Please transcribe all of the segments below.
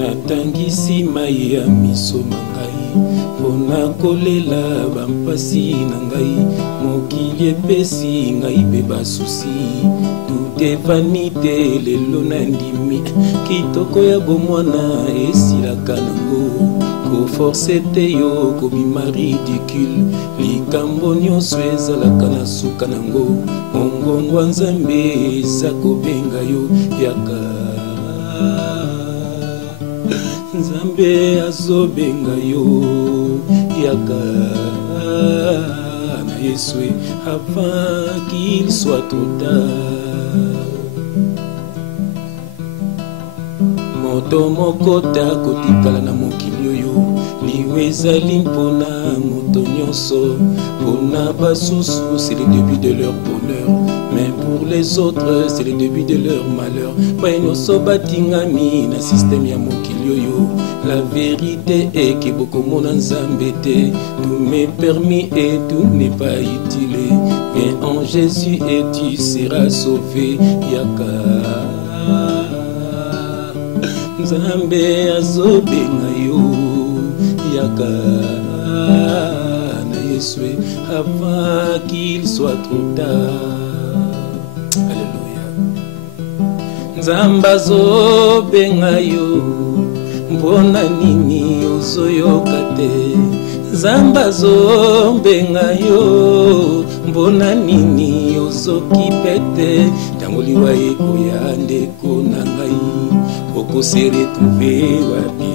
natangisi mai ya miso mangai pona kolela bampasi na ngai mokili epesi ngai mpe basusi tute vanite lelo nandimi kitoko ya bomwana esilaka nango koforce te yo kobima ridicule likambo nyonso ezalaka na suka nango mongongo ya nzambe eza kobenga yo yaka nzambe azobenga yo yaka na Yesu avant qu'il soit trop tard. Moto mokota kotikala na mokili oyo liwe ezali mpona moto nyonso mpona basusu c'est le début de leur bonheur mais pour les autres c'est le début de leur malheur baye nyonso batingami na système ya mokili oyo la vérité est que bokomona nzambe te tout m'est permis et tout n'est pas utile mais en Jésus et tu seras sauvé yaka nzambe azobenga yo yaka na Yesu avant qu'il soit trop tard. Alléluia. Nzambe azobenga yo mpona nini ozoyoka te nzambe azobenga yo mpona nini ozokipe te ntango liwa ekoya ndeko na ngai okose retrouve wapi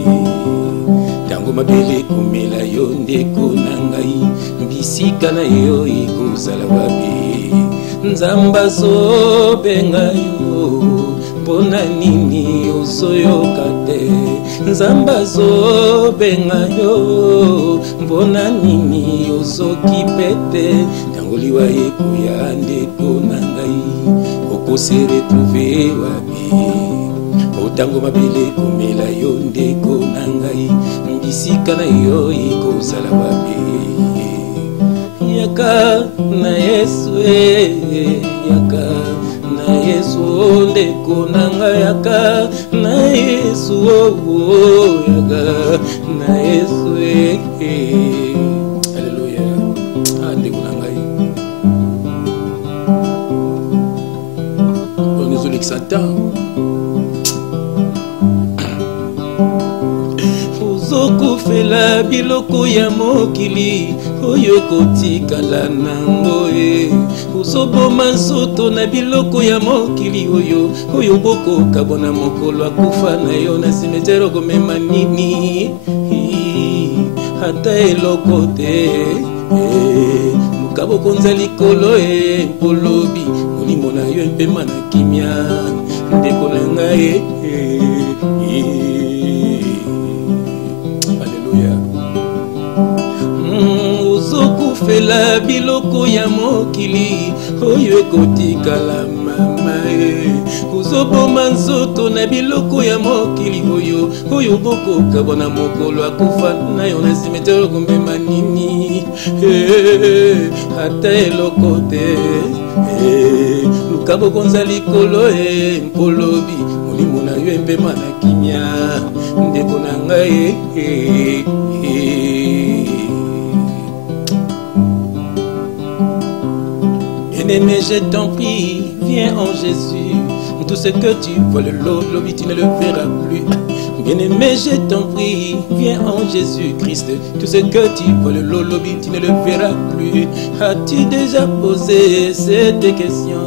ntango mabele komela yo ndeko na ngai mbisika na yo ekozala wapi nzambe azobenga yo mpona nini ozoyoka te nzambe azobenga yo mpona nini ozokipe te ntango liwa ekoya ndeko na ngai okose retrouve wapi otango mabele komela yo ndeko na ngai mbisika na yo ekozala wapi yaka na Yesu yaka na Yesu ndeko na ngai yaka na Yesu yaka na Yesu Alléluia ndeko na ngai onezoli Satan ozokufela biloko ya mokili oyo kotikala nango ozoboma nzoto na biloko ya mokili oyo bokoka bona mokolo akufa na yo na simetero komema nini ata eloko te luka bokonza likolo mpolobi molimo na yo mpema na kimia ndeko na ngai ozokufela biloko ya mokili oyo ekotikala mama ozoboma nzoto na biloko ya mokili oyo bokoka bona mokolo akufa na yo na simetero komema nini ata eloko te luka bokonza likolo mpolobi molimo na yo mpema na kimia ndeko na ngai Bien-aimé, je t'en prie, viens en Jésus. Tout ce que tu voles, l'obi, tu ne le verras plus. Bien-aimé, je t'en prie, viens en Jésus-Christ. Tout ce que tu voles, l'obi, tu ne le verras plus. As-tu déjà posé cette question?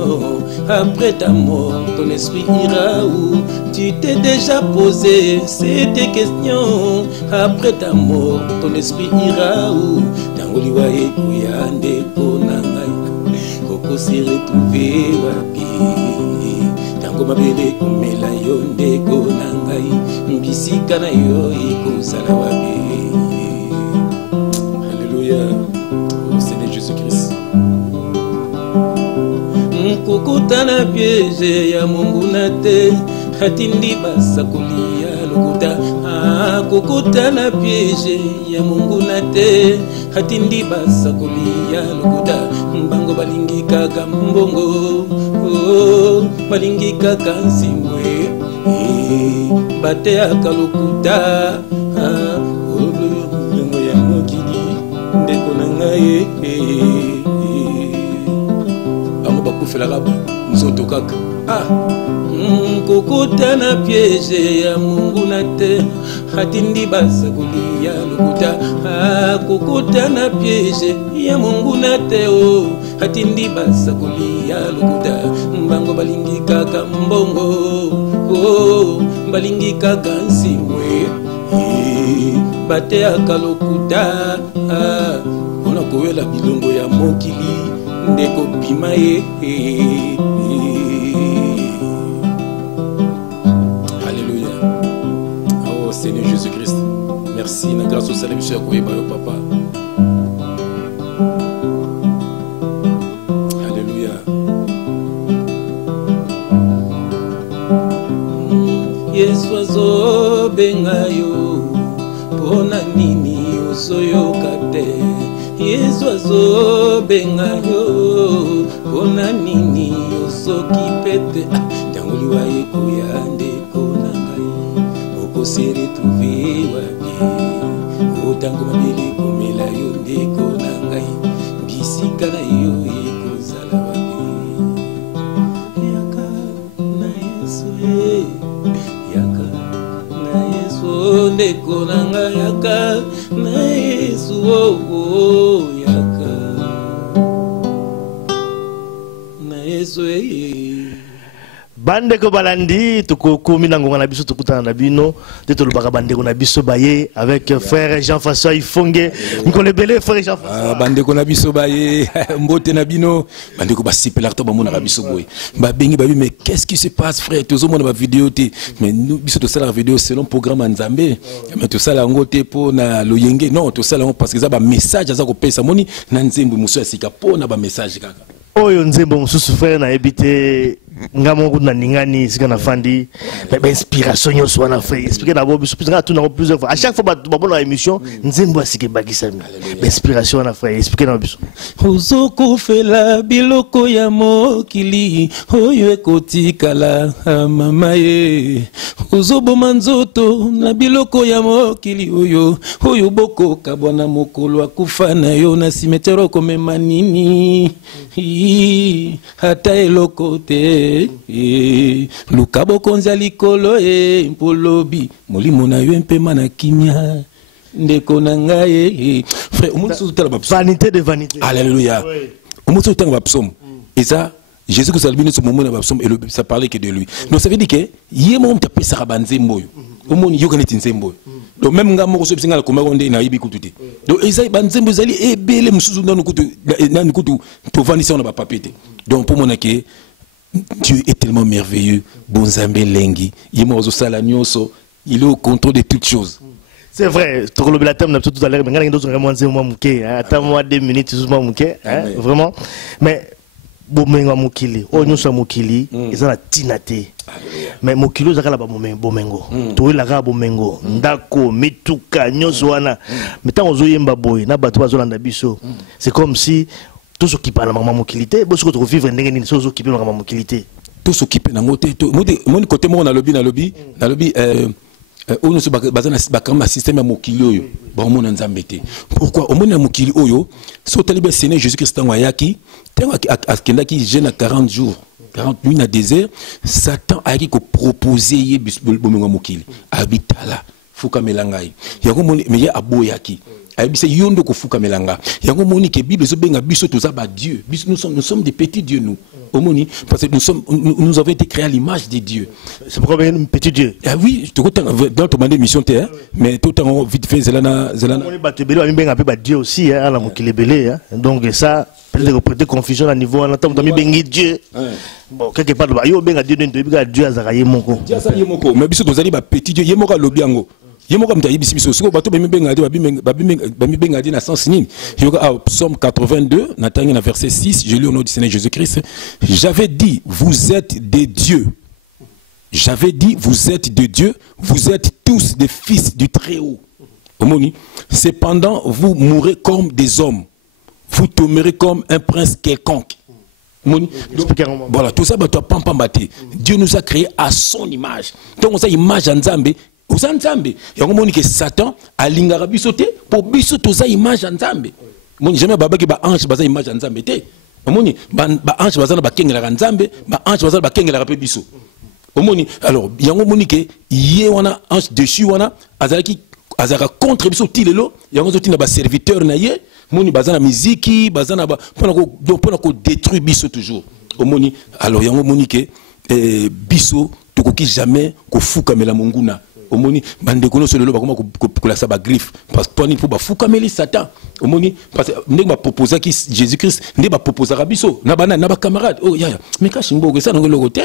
Après ta mort, ton esprit ira où? Tu t'es déjà posé cette question? Après ta mort, ton esprit ira où? Tangoliwa ekuyande konanga. Okose retrouver wapi tango mabele komela yo ndeko na ngai mbisika na yo ekozala wapi. Alléluia au Seigneur Jésus-Christ. Mkukutana piège ya monguna te hatindi basakoli ya lokuta kukutana piège ya monguna te hatindi basakoli ya lokuta mbango balingi kaka mbongo balingi kaka nsimwe bateaka lokuta lokuta bilongo ya mokili ndeko na ngai bango bakufelaka nzoto kaka kokutana piège ya mungu na te atindi basakoli ya lokuta kokutana piège ya mungu na te atindi basakoli ya lokuta bango balingi kaka mbongo balingi kaka nsimwe bateyaka lokuta mpona kowela bilongo ya mokili ndeko bima ye. Alléluia. Oh Seigneur Jésus-Christ, merci na grâce au salut sur koyeba yo papa. Alléluia. Yesu azobenga yo pona nini osoyoka te. Yesu azobenga yo pona nini osoki pete. Ntango liwa ekoya ndeko na ngai okosi retrouve wapi. Otango mabele komela yo ndeko na ngai bisika na yo ekozala wapi. Yaka na Yesu yaka na Yesu ndeko na ngai yaka na Yesu yaka na Yesu Bandeko balandi tukokumi na ngonga na biso tukutana na bino teto lobaka bandeko na biso baye avec frère Jean-François Ifonge nkole belé frère Jean-François bandeko na biso baye mbote na bino bandeko basipela to bamona na biso boye ba bengi babi mais qu'est-ce qui se passe frère tozo mona ba vidéo te mais nous biso to sala la vidéo selon programme Nzambe mais to sala ngote po na loyenge non to sala parce que ça ba message za ko pesa moni na nzembo muso asika po na ba message kaka oyo nzembo mususu frère na ebité ngamo kuna ningani sika na fandi ba inspiration nyos wana frère expliquer d'abord biso plus tout na plusieurs fois à chaque fois ba bonne émission nzembo asike bakisa ba inspiration wana frère expliquer na biso ozoko fela biloko ya mokili oyo ekotikala mama ye ozoboma nzoto na biloko ya mokili oyo bokoka bwana mokolo akufa na yo na cimetière komema nini ata eloko te luka bokonza likolo mpolobi molimo na yo mpema na kimia ndeko na ngai frère vanité de vanité. Alléluia. Omoto tanga ba psaume et ça Jésus que salbino ce moment na ba psaume et ça parlait que de lui. Donc ça veut dire que yemo mtape sarabanzembo yo omoni yo kaneti nzembo donc même ngamo ko sobinga la komako nde na yibi kututi donc ezai banzembo zali ebele musuzu ndanu kutu to vanisa na ba papete donc pour mon que Dieu est tellement merveilleux bonzambe lengi yemo ozo sala nyoso il est au contrôle de toutes choses. C'est vrai, tout à l'heure, mais attends-moi 2 minutes, vraiment. Mais, bomengo mukili, on nous mukili, ils ont la tinate. Mais mukilo zaka la bomengo, tout la ga bomengo, ndako, mituka, nyoswana. Mais tant aux oyemba boy, na batwa zolanda biso. C'est comme si tout ce qui parle maman mukilité, bon ce que tu vivre ndengeni, tout ce qui parle maman mukilité. Tout ce qui peut na moté, mon côté moi na lobby. On ne se base na système ya mokili oyo ba omona nzambe te pourquoi omona mokili oyo so taliba Seigneur Jésus-Christ tango ayaki tango akendaki jeune à 40 jours 40 nuits na désert Satan a dit ko proposer ye bomengo mokili abitala fuka melangai yango moni mais ya aboyaki ayebisa yondo ko fuka melanga yango moni ke Bible zo benga biso toza ba Dieu nous sommes des petits dieux nous omoni parce que nous avons été créés à l'image de Dieu. C'est pourquoi un petit Dieu. Ah oui, dans ton émission terre mais tout en vite fait zelana on est battu belé on benga ba Dieu aussi hein la mokile belé hein donc ça peut prêter confusion à niveau en tant que bengi Dieu. Bon quelque part yo benga Dieu nto Dieu azakaye moko. Dieu azakaye moko mais biso tozali ba petit Dieu yemoka lobi yango. Yemoka mtayi biso siko bato benga di na sens nini. Yoka Psaume 82 natangi na verset 6 je lis au nom du Seigneur Jésus-Christ. J'avais dit vous êtes des dieux. J'avais dit vous êtes des dieux, vous êtes tous des fils du Très-Haut. Omoni, cependant vous mourrez comme des hommes. Vous tomberez comme un prince quelconque. Voilà, tout ça, Dieu nous a créés à son image. Donc, on a image en Zambé. toza nzambe yango moni que Satan alingaka biso te pour biso toza image ya nzambe moni jamais babaki ba ange baza image ya nzambe te moni ba ange baza na bakengelaka nzambe ba ange baza na bakengelaka pe biso omoni alors yango moni que ye wana ange dessus wana azalaki contre biso tilelo yango zo tina ba serviteur na ye moni baza na miziki baza na pona ko détruire biso toujours omoni alors yango moni que biso tokoki jamais ko fukamela monguna omoni bandeko no solelo bakoma ko la saba griffe parce que poni pour ba fukameli Satan omoni parce que ndenge ba proposer ki Jésus Christ ndenge ba proposer biso na ba camarade oh ya mais ka shimbogo ça ngolo côté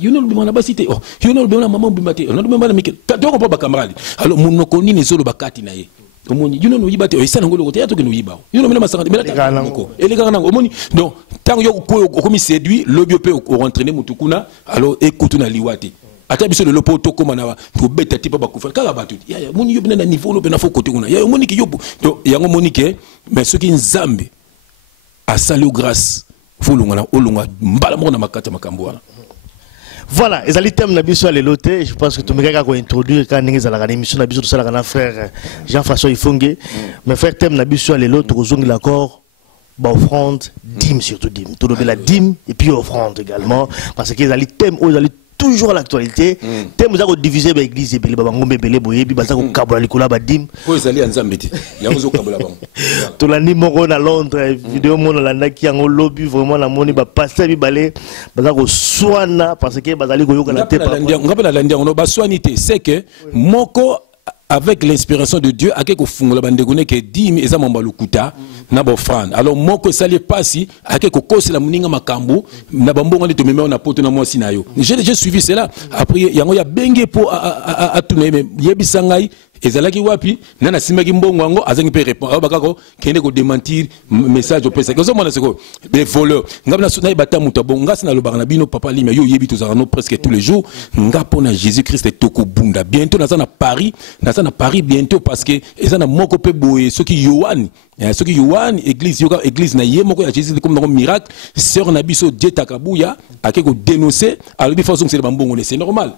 you know le ba cité oh you know le maman bimbate on demande ba mike to ko ba camarade alors monoko ni nezolo bakati na ye omoni you know yibate oh ça ngolo côté to ke no yiba you know mena masanga mena ko ele ga nango omoni donc tant yo ko komi séduit lobio pe ko entraîner mutukuna alors écoute na liwate ata biso le lopo to komana ko beta tipa ba kufa kala batu ya moni yobina na niveau lobena fo côté kuna ya moni ki yobo donc yango moni ke mais ce qui nzambe a salu grâce fo lungana olunga mbala mo na makata makambo wana. Voilà, les thèmes na biso lelote, je pense que tout le monde introduire quand nous allons l'émission na biso tout ça na frère Jean-François Ifongue, mais frère thème na biso lelote kozongi l'accord offrande dîme surtout dîme, tout le la dîme et puis offrande également parce que les thèmes aux toujours à l'actualité thème vous diviser l'église et puis babangombe belé boye bi baza ko kabola likola ba dîme po ezali nzambe te yango zo kabola bango to la ni moko na Londres vidéo mona landa ki yango lobby vraiment la moni ba passer bi balé baza ko swana parce que bazali ko yoka na te pa ngapela landi yango ba swanité c'est que moko avec l'inspiration de Dieu à quelque fungola bandegone que dîme eza mamba lukuta na ba offrande alors moko sali pasi à quelque kosi la muninga makambo na bambongo le to meme na poto na moi sinayo j'ai suivi cela après yango ya benge po a tout mais yebisa ngai ezalaki wapi nana simaki mbongo ngo azangi pe répondre bakako kende ko démentir message au pesa que zo mona seko des voleurs ngabna suna bata muta bon ngasi na lobaka na bino papa lima yo yebi tozaka no presque tous les jours ngapona Jésus Christ toko bunda bientôt na Paris bientôt parce que ezana moko pe boye soki Yohani soki Yohani église na ye moko ya Jésus comme dans miracle sœur na biso Dieu takabuya akeko dénoncer alors bi façon c'est bambongo c'est normal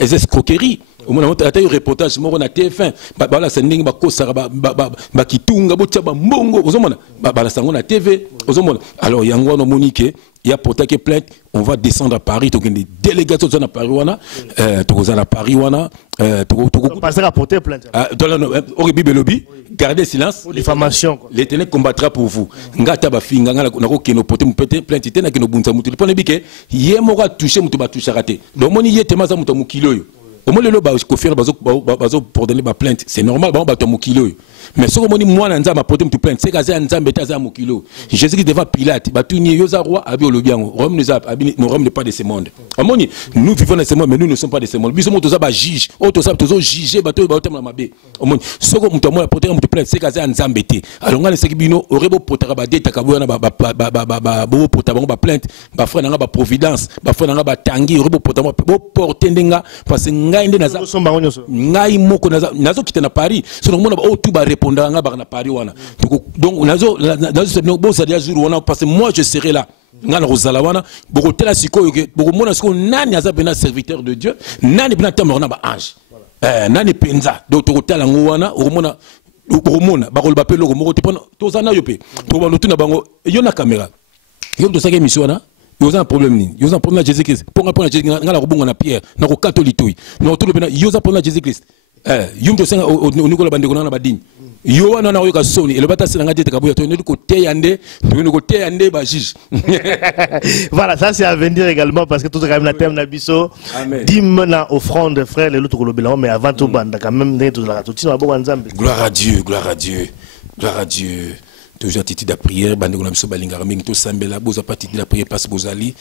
les escroqueries au moment où tu as eu reportage moko na TF1 bala sending ba kosara ba kitunga bo tchaba mbongo ozomona bala sango na TV ozomona alors yango no monique il y a porté que plainte on va descendre à Paris to des délégations à Paris wana to à Paris wana to passer à porter plainte au bible lobby gardez silence diffamation l'Éternel combattra pour vous ngata ba finga ngala na ko keno porter peut plainte tena keno bunza mutu pone bike ye moko toucher mutu ba toucher raté donc moni ye tema za mutu mukilo yo au moins le ba ko faire bazo pour donner ba plainte c'est normal ba to mukilo mais ce que moni moi na nzamba porter mutu plainte c'est kaza nzamba taza mukilo Jésus qui devant Pilate ba tout nier yoza roi abi olobiango Rome n'est pas de ce monde amoni nous vivons dans ce monde mais nous ne sommes pas de ce monde biso moto za ba juge auto ça tozo juger ba to ba temla mabe amoni ce que mutu moi porter mutu plainte c'est kaza nzamba te alors ngale c'est bino orebo porter ba deta kabuya na ba bo porter ba plainte ba frère na ba providence ba frère na ba tangi orebo porter bo porter ndenga parce que ngai moko nazo kita na Paris so no mona o tu ba répondre nga ba na Paris wana donc nazo bo ça dia jour wana parce que moi je serai là ngana rozala wana boko tela sikoyo ke boko mona siko nani aza bena serviteur de Dieu nani bena tamona na ba ange nani penza donc to tela ngwana o mona ba kolba pe loko moko te pona to zana yo pe to ba lutuna bango yo na caméra yo to sake mission na yo za problème ni yo za problème Jésus Christ pour répondre à Jésus ngala ko bonga na Pierre na ko catholique no to le bena yo za problème Jésus Christ yo to senga o nikola bandeko na badini yo wana na yo ka soni le bata sina ngati kabuya to ne ko teyande ba juge. Voilà, ça c'est à venir également parce que tout quand même la thème na biso dîme na offrande frère les l'autre kolobela mais avant tout banda quand même ne tout la tout na bo nzambe. Gloire à Dieu, gloire à Dieu. Gloire à Dieu. Toujours attitude de prière bande na biso balinga mingi to sambela boza patiti la prière passe bozali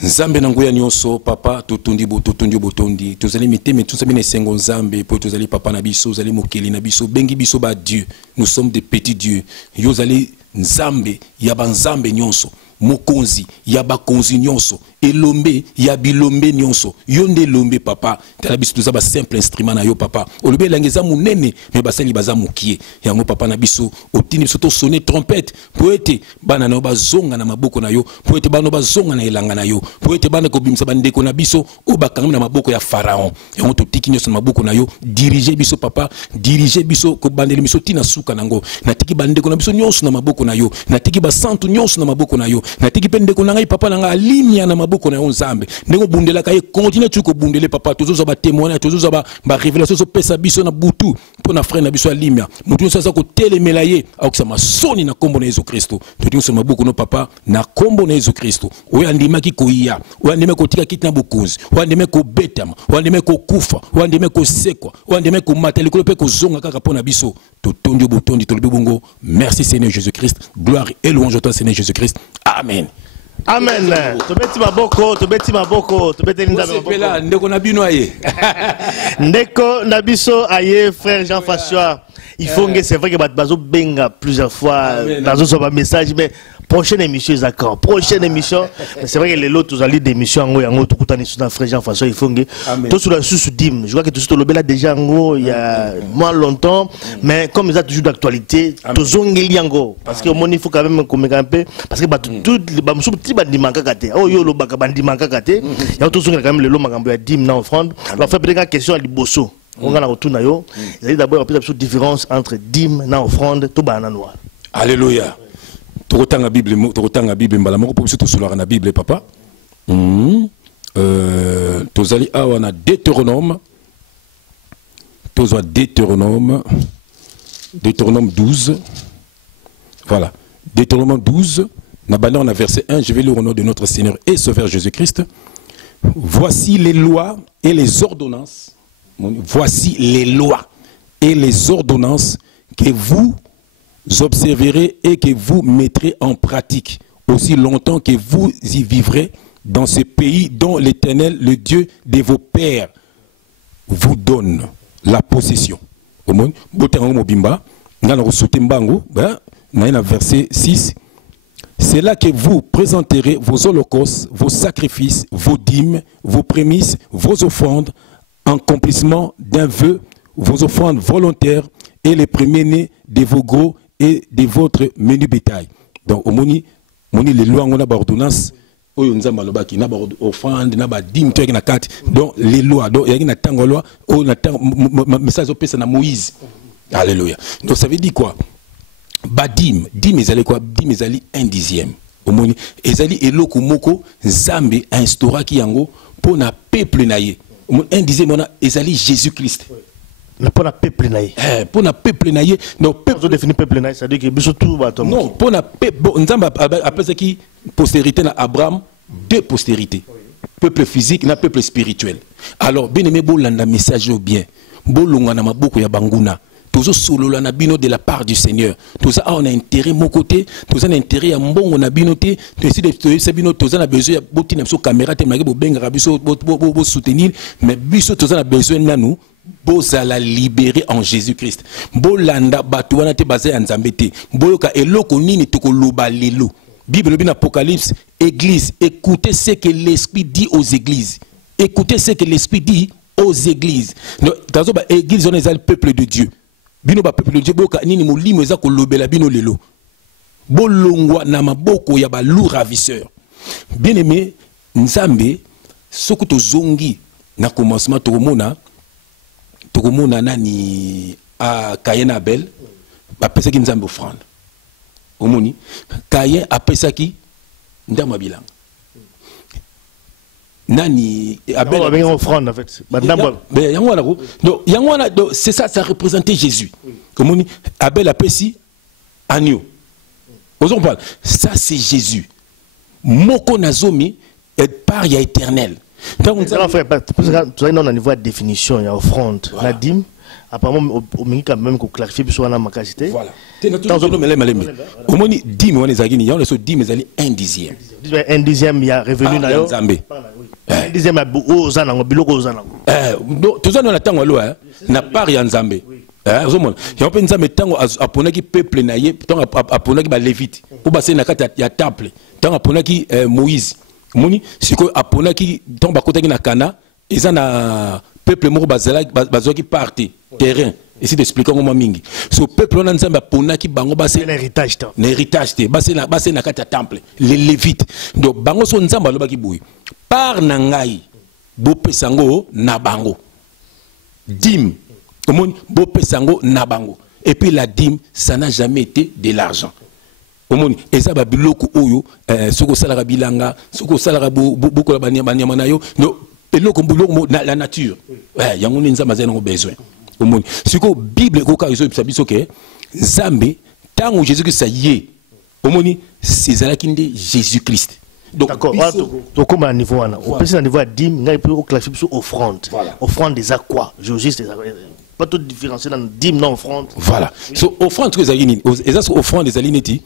nzambe na ngoya nyonso papa totondi botondi tozali miteme tozali na sengo nzambe po tozali papa na biso zali mokeli na biso bengi biso ba Dieu nous sommes des petits dieux yo zali nzambe ya banzambe nyonso mokonzi ya bakonzi nyonso elombe ya bilombe nyonso yonde lombe papa tala biso toza ba simple instrument na yo papa olobe langeza munene mais basali baza mukie yango papa na biso otini biso to sonner trompette po ete bana na bazonga na maboko na yo po ete bana bazonga na elanga na yo po ete bana ko bimisa bandeko na biso o bakanga na maboko ya pharaon yango to tiki nyonso na maboko na yo diriger biso papa diriger biso ko bandeli biso tina suka nango na tiki bandeko na biso nyonso na maboko na yo na tiki ba santu nyonso na maboko na yo na tiki pendeko na ngai papa na ngai alimia na maboko na yo nzambe ndenge bundela ka ye continue tu ko bundele papa tozo ba témoignage tozo ba révélation so pesa biso na butu pour na frère na biso alimia mutu so sa ko telemela ye akisa masoni na kombo na Yesu Kristo to so maboko no papa na kombo na Yesu Kristo oyo andima ki koia oyo andima ko tika kitina bokozi oyo andima ko betama oyo andima ko kufa oyo andima ko sekwa oyo andima ko matali ko pe ko zonga kaka pona biso to tondi botondi to bongo. Merci Seigneur Jésus-Christ, gloire et louange à toi Seigneur Jésus-Christ. Amen. Amen. Tobeti maboko, tobeti maboko, tobeti maboko. Ndeko na bino aye. Ndeko na biso aye frère Jean Fassois. Il faut que c'est vrai que bazo benga plusieurs fois dans un message mais prochaine émission Zakar, prochaine émission mais c'est vrai que les autres tous allés d'émission en yango tout kutani sur frère Jean Fassois il faut que tout sur la sous dim. Je vois que tout sur le bel déjà en il y a moins longtemps mais comme ils ont toujours d'actualité tous ongeli yango parce que mon il faut quand même qu'on un peu parce que tout bamsou petit bandi manka kate oh yo lo baka bandi manka kate il y a tout sur quand même le lo makambo ya dim na offrande alors fait peut-être question à liboso. On a retour na yo. Il y a d'abord une différence entre dîme na offrande to banana noir. Alléluia. Torotanga Bible, torotanga Bible mbala moko pour surtout sur la Bible papa. Tozali awa na Deutéronome. Tozwa Deutéronome 12. Voilà. Deutéronome 12. Na bana on a verset 1, je vais lire au nom de notre Seigneur et Sauveur Jésus-Christ. Voici les lois et les ordonnances. Voici les lois et les ordonnances que vous observerez et que vous mettrez en pratique aussi longtemps que vous y vivrez dans ce pays dont l'Éternel, le Dieu de vos pères, vous donne la possession. Verset 6. C'est là que vous présenterez vos holocaustes, vos sacrifices, vos dîmes, vos prémices, vos offrandes, accomplissement d'un vœu, vos offrandes volontaires et les premiers-nés de vos gros et de votre menu bétail. Donc, au moni les lois, on a des ordonnances, on a des offrandes, on a des dîmes, donc les lois, donc il y a une loi, on a un message au Moïse. Alléluia. Donc ça veut dire quoi? Badim, dim ezali quoi? Dim ezali un dixième. Au moni, ezali eloko moko, Zambe a instauré qui yango pour na peuple naïe. Un dixième, on a ezali Jésus-Christ. Pour na peuple naïe. Pour na peuple naïe. Non, peuple définit peuple naïe, c'est-à-dire que biso tout va tomber. Non, pour na peuple, bon, Nzamba appelle ça qui postérité na Abraham, deux postérités. Peuple physique na peuple spirituel. Alors, bien aimé bolanda message au bien. Bolonga na maboko ya banguna. Toujours solo la nabino de la part du Seigneur. Tout ça on a intérêt mon côté, tout ça on a intérêt à mbongo nabinoté, tout ça de sabino tout ça on a besoin de botina sur caméra te magi bo benga biso bo soutenir mais biso tout ça on a besoin na nous boza la libérer en Jésus-Christ. Bolanda batu wana te basé en Nzambe te. Boyoka eloko nini to ko loba lelo. Bible bin Apocalypse, église, écoutez ce que l'Esprit dit aux églises. Écoutez ce que l'Esprit dit aux églises. Dans une église on est le peuple de Dieu. Bino ba peuple de Dieu boka nini molimo eza ko lobela bino lelo bolongwa na maboko ya ba lourd ravisseur. Bien aimé Nzambe soko to zongi na commencement to komona nani a Caïn Abel ba pesa ki Nzambe offrande omoni Caïn a pesa ki ndama bilanga nani Abel avait une offrande en fait. C'est ça, ça représentait Jésus. Comme on dit, Abel a pesi agneau. On parle. Ça c'est Jésus. Moko nazomi est par ya éternel. Donc on a un niveau de définition, il y a offrande, la dîme. Apparemment, au milieu quand même qu'on clarifie plus sur la macacité. Voilà. Au moins dîme on les a gagné, on les a dîme mais un dixième. Un dixième il y a revenu na yo. Un dixième à Ozanango, biloko Ozanango. Tout ça dans la tango là, na part ya Nzambe. Ozomona. Il y a un Nzambe tango apona ki peuple na ye, tango apona ki ba lévite. Ou ba se na kata ya temple. Tango apona ki Moïse. moni siko apona ki ton bakota ki na kana ils na peuple moko bazala qui parti terrain ici d'expliquer comment mingi so peuple on nzamba apona ki bango base l'héritage te base na kata temple les lévites donc bango so nzamba lo baki boy par na ngai bo pesango na bango dîme moni bo pesango na bango et puis la dîme ça n'a jamais été de l'argent. Omoni eza ba biloko oyo soko sala bilanga soko sala boko la banyama na yo no eloko biloko la nature yango ni nzamba zena ngo besoin omoni siko bible ko ka iso biso ke Nzambe tango Jésus Christ yé omoni c'est kinde Jésus Christ. Donc d'accord donc comme à niveau on peut à niveau dîme ngai peut classifier sur offrande offrande des quoi juste pas tout différencier dans dîme non offrande voilà so offrande que ezali ezas offrande des alineti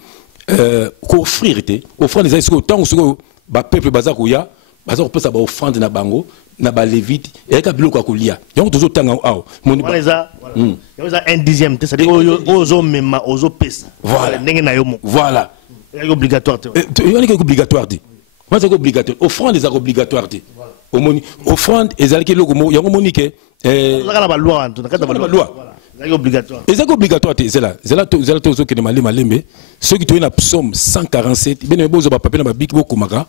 offrir offrande des alineti tant que ba peuple baza koya baza ko pesa ba offrande na bango na ba lévite et ka biloko akolia donc toujours tanga aw moni ba ça un dixième c'est-à-dire ozo mema ozo pesa voilà ndenge na yo voilà c'est obligatoire c'est obligatoire moi c'est obligatoire offrande des obligatoire omoni offrande ezalaki loko mo yango monike la loi en tout cas la loi c'est obligatoire obligatoire c'est là to zo ke malembe ceux qui toyena psaume 147 bene bozo ba papier na ba biki bokomaka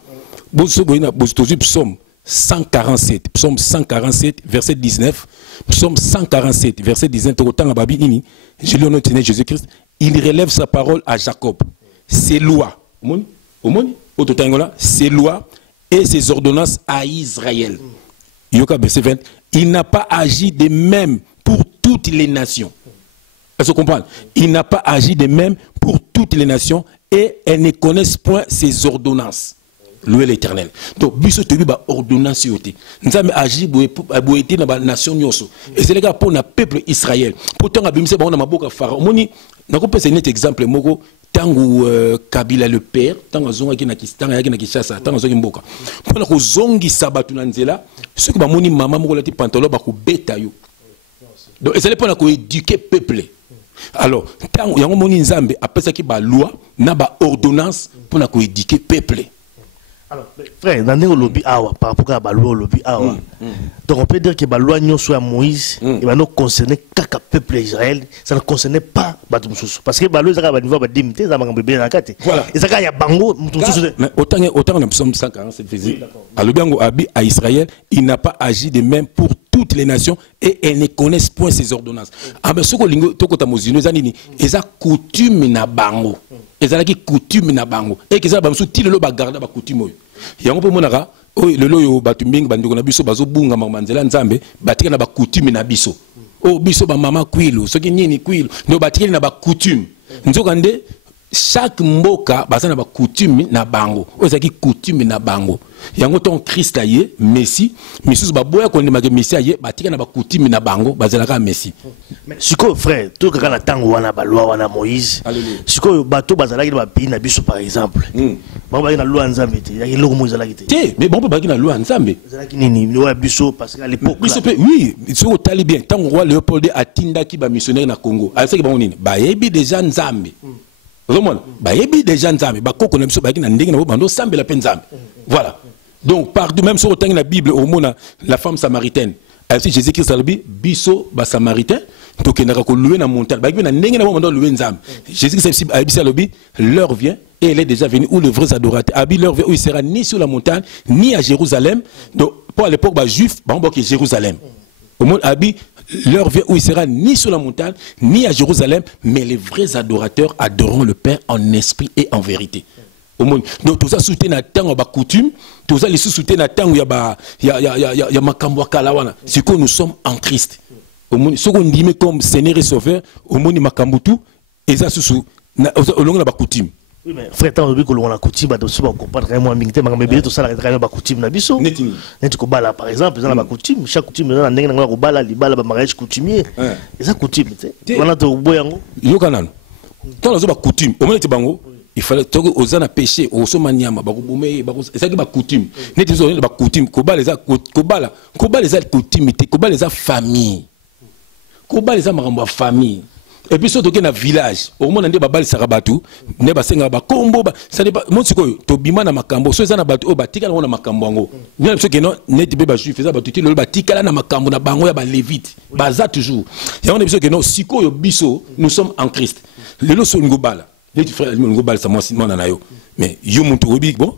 bozo boyena bozo tozu psaume 147 psaume 147 verset 19 psaume 147 verset 19 tokotanga babi nini je lui note Jésus Christ il relève sa parole à Jacob ses lois omoni ototangola ses lois et ses ordonnances à Israël. Yoka verset 20, il n'a pas agi de même pour toutes les nations. Est-ce que vous comprenez? Il n'a pas agi de même pour toutes les nations et elles ne connaissent point ses ordonnances. Loué l'Éternel. Donc, biso te ba ordonnance yote. Nous avons agi pour été dans la nation nyoso. Et c'est le cas pour le peuple Israël. Pourtant, abimse ba on a maboka pharaon. Moni, nako pese net exemple moko tangu Kabila le père, tangu zonga ki na Kistanga yaki na Kishasa, tangu zongi mboka. Pona ko zongi sabatu na nzela, ceux qui ba moni mama moko lati pantalon ba ko beta yo. Donc, c'est le pona ko éduquer peuple. Alors, tangu yango moni Nzambe apesa ki ba loi na ba ordonnance pona ko éduquer peuple. Alors, frère, dans le lobby par rapport à la loi au lobby donc on peut dire que la loi soit Moïse et ne concernait qu'un peuple d'Israël, ça ne concernait pas Batumsous. Parce que la loi est niveau de limiter, ça m'a bébé dans la carte. Voilà. Et ça, il y a Bango, mais autant on a psaume 147 faisait. À l'Obiango Abi à Israël, il n'a pas agi de même pour toutes les nations et elles ne connaissent point ses ordonnances. Ah ben ce que lingo tokota mozino zanini, eza coutume na Bango. Eza qui coutume na Bango. Et que ça ba msu ti le ba garda ba coutume. Yango po monaka o lelo yo batumbing bandiko na biso bazo bunga manzela Nzambe batika na ba coutume na biso. O biso ba mama kwilo, soki nini kwilo, no batika na ba coutume. Nzokande chaque mboka baza na ba coutume na bango. O zaki coutume na bango. Yango ton Christ aye Messi, misus ba boya ko ndima ke Messi aye batika na ba coutume na bango bazala ka Messi. Mais siko frère, to kaka na tango wana ba loi wana Moïse. Siko bato bazala ki ba pays na biso par exemple. Ba ba na loi Nzambe te, ya loko Moïse la ki te. Mais bon ba ki na loi Nzambe. Bazala ki nini loi biso parce qu'à l'époque biso oui, siko tali bien tango roi Léopold atinda ki ba missionnaire na Congo. Asa ki ba nini? Ba yebi déjà Nzambe. Ba yebi déjà Nzambe, ba koko na biso ba ki na ndenge na bando Nzambe la Nzambe. Voilà. Donc, partout, même sur autant la Bible, au monde, la femme samaritaine, elle dit Jésus-Christ a dit, biso, ba samaritain, donc il n'a pas loué dans la montagne. Jésus-Christ a dit, l'heure vient, et elle est déjà venue, où les vrais adorateurs, l'heure vient, où il sera ni sur la montagne, ni à Jérusalem. Donc, pour l'époque, juif, c'est Jérusalem. Au monde, l'heure vient où il sera ni sur la montagne, ni à Jérusalem, mais les vrais adorateurs adoreront le Père en esprit et en vérité. Donc tout ça soutient na tango ba coutume, tout ça les soutient na tango ya makambo kalawana. C'est que nous sommes en Christ. Ce qu'on dit comme Seigneur et Sauveur, au monde makambo tout et ça sous na longa na ba coutume. Oui mais frère tant que l'on a coutume ba dosso ba comprendre vraiment mingité makambo bébé tout ça la ba coutume na biso. Neti ko bala par exemple, dans la coutume, chaque coutume dans ndenge na ko bala libala ba mariage coutumier. Et ça coutume, tu sais. Wana to boyango. Yo kanano. Quand on a coutume, au monde ti bango il fallait que aux ana péché au somaniama bakubumé c'est que ba coutume net ils ont ba coutume koba les coutume koba les famille koba les makambo famille Et puis surtout dans village, au moins on a babal sarabatu, ne basenga ba kombo ba, ça dépend. Moi c'est quoi? To bima na makambo, so ça na batu, o batika na makambo ngo. Ni na que non, ne tibe ba juif, ça batu ti le batika na makambo na bango ya ba lévite, baza toujours. Et on a besoin que non, siko yo biso, nous sommes en Christ. Le lo so ngobala, les frères ngobala ça moi na yo. Mais yo muntu obi bon,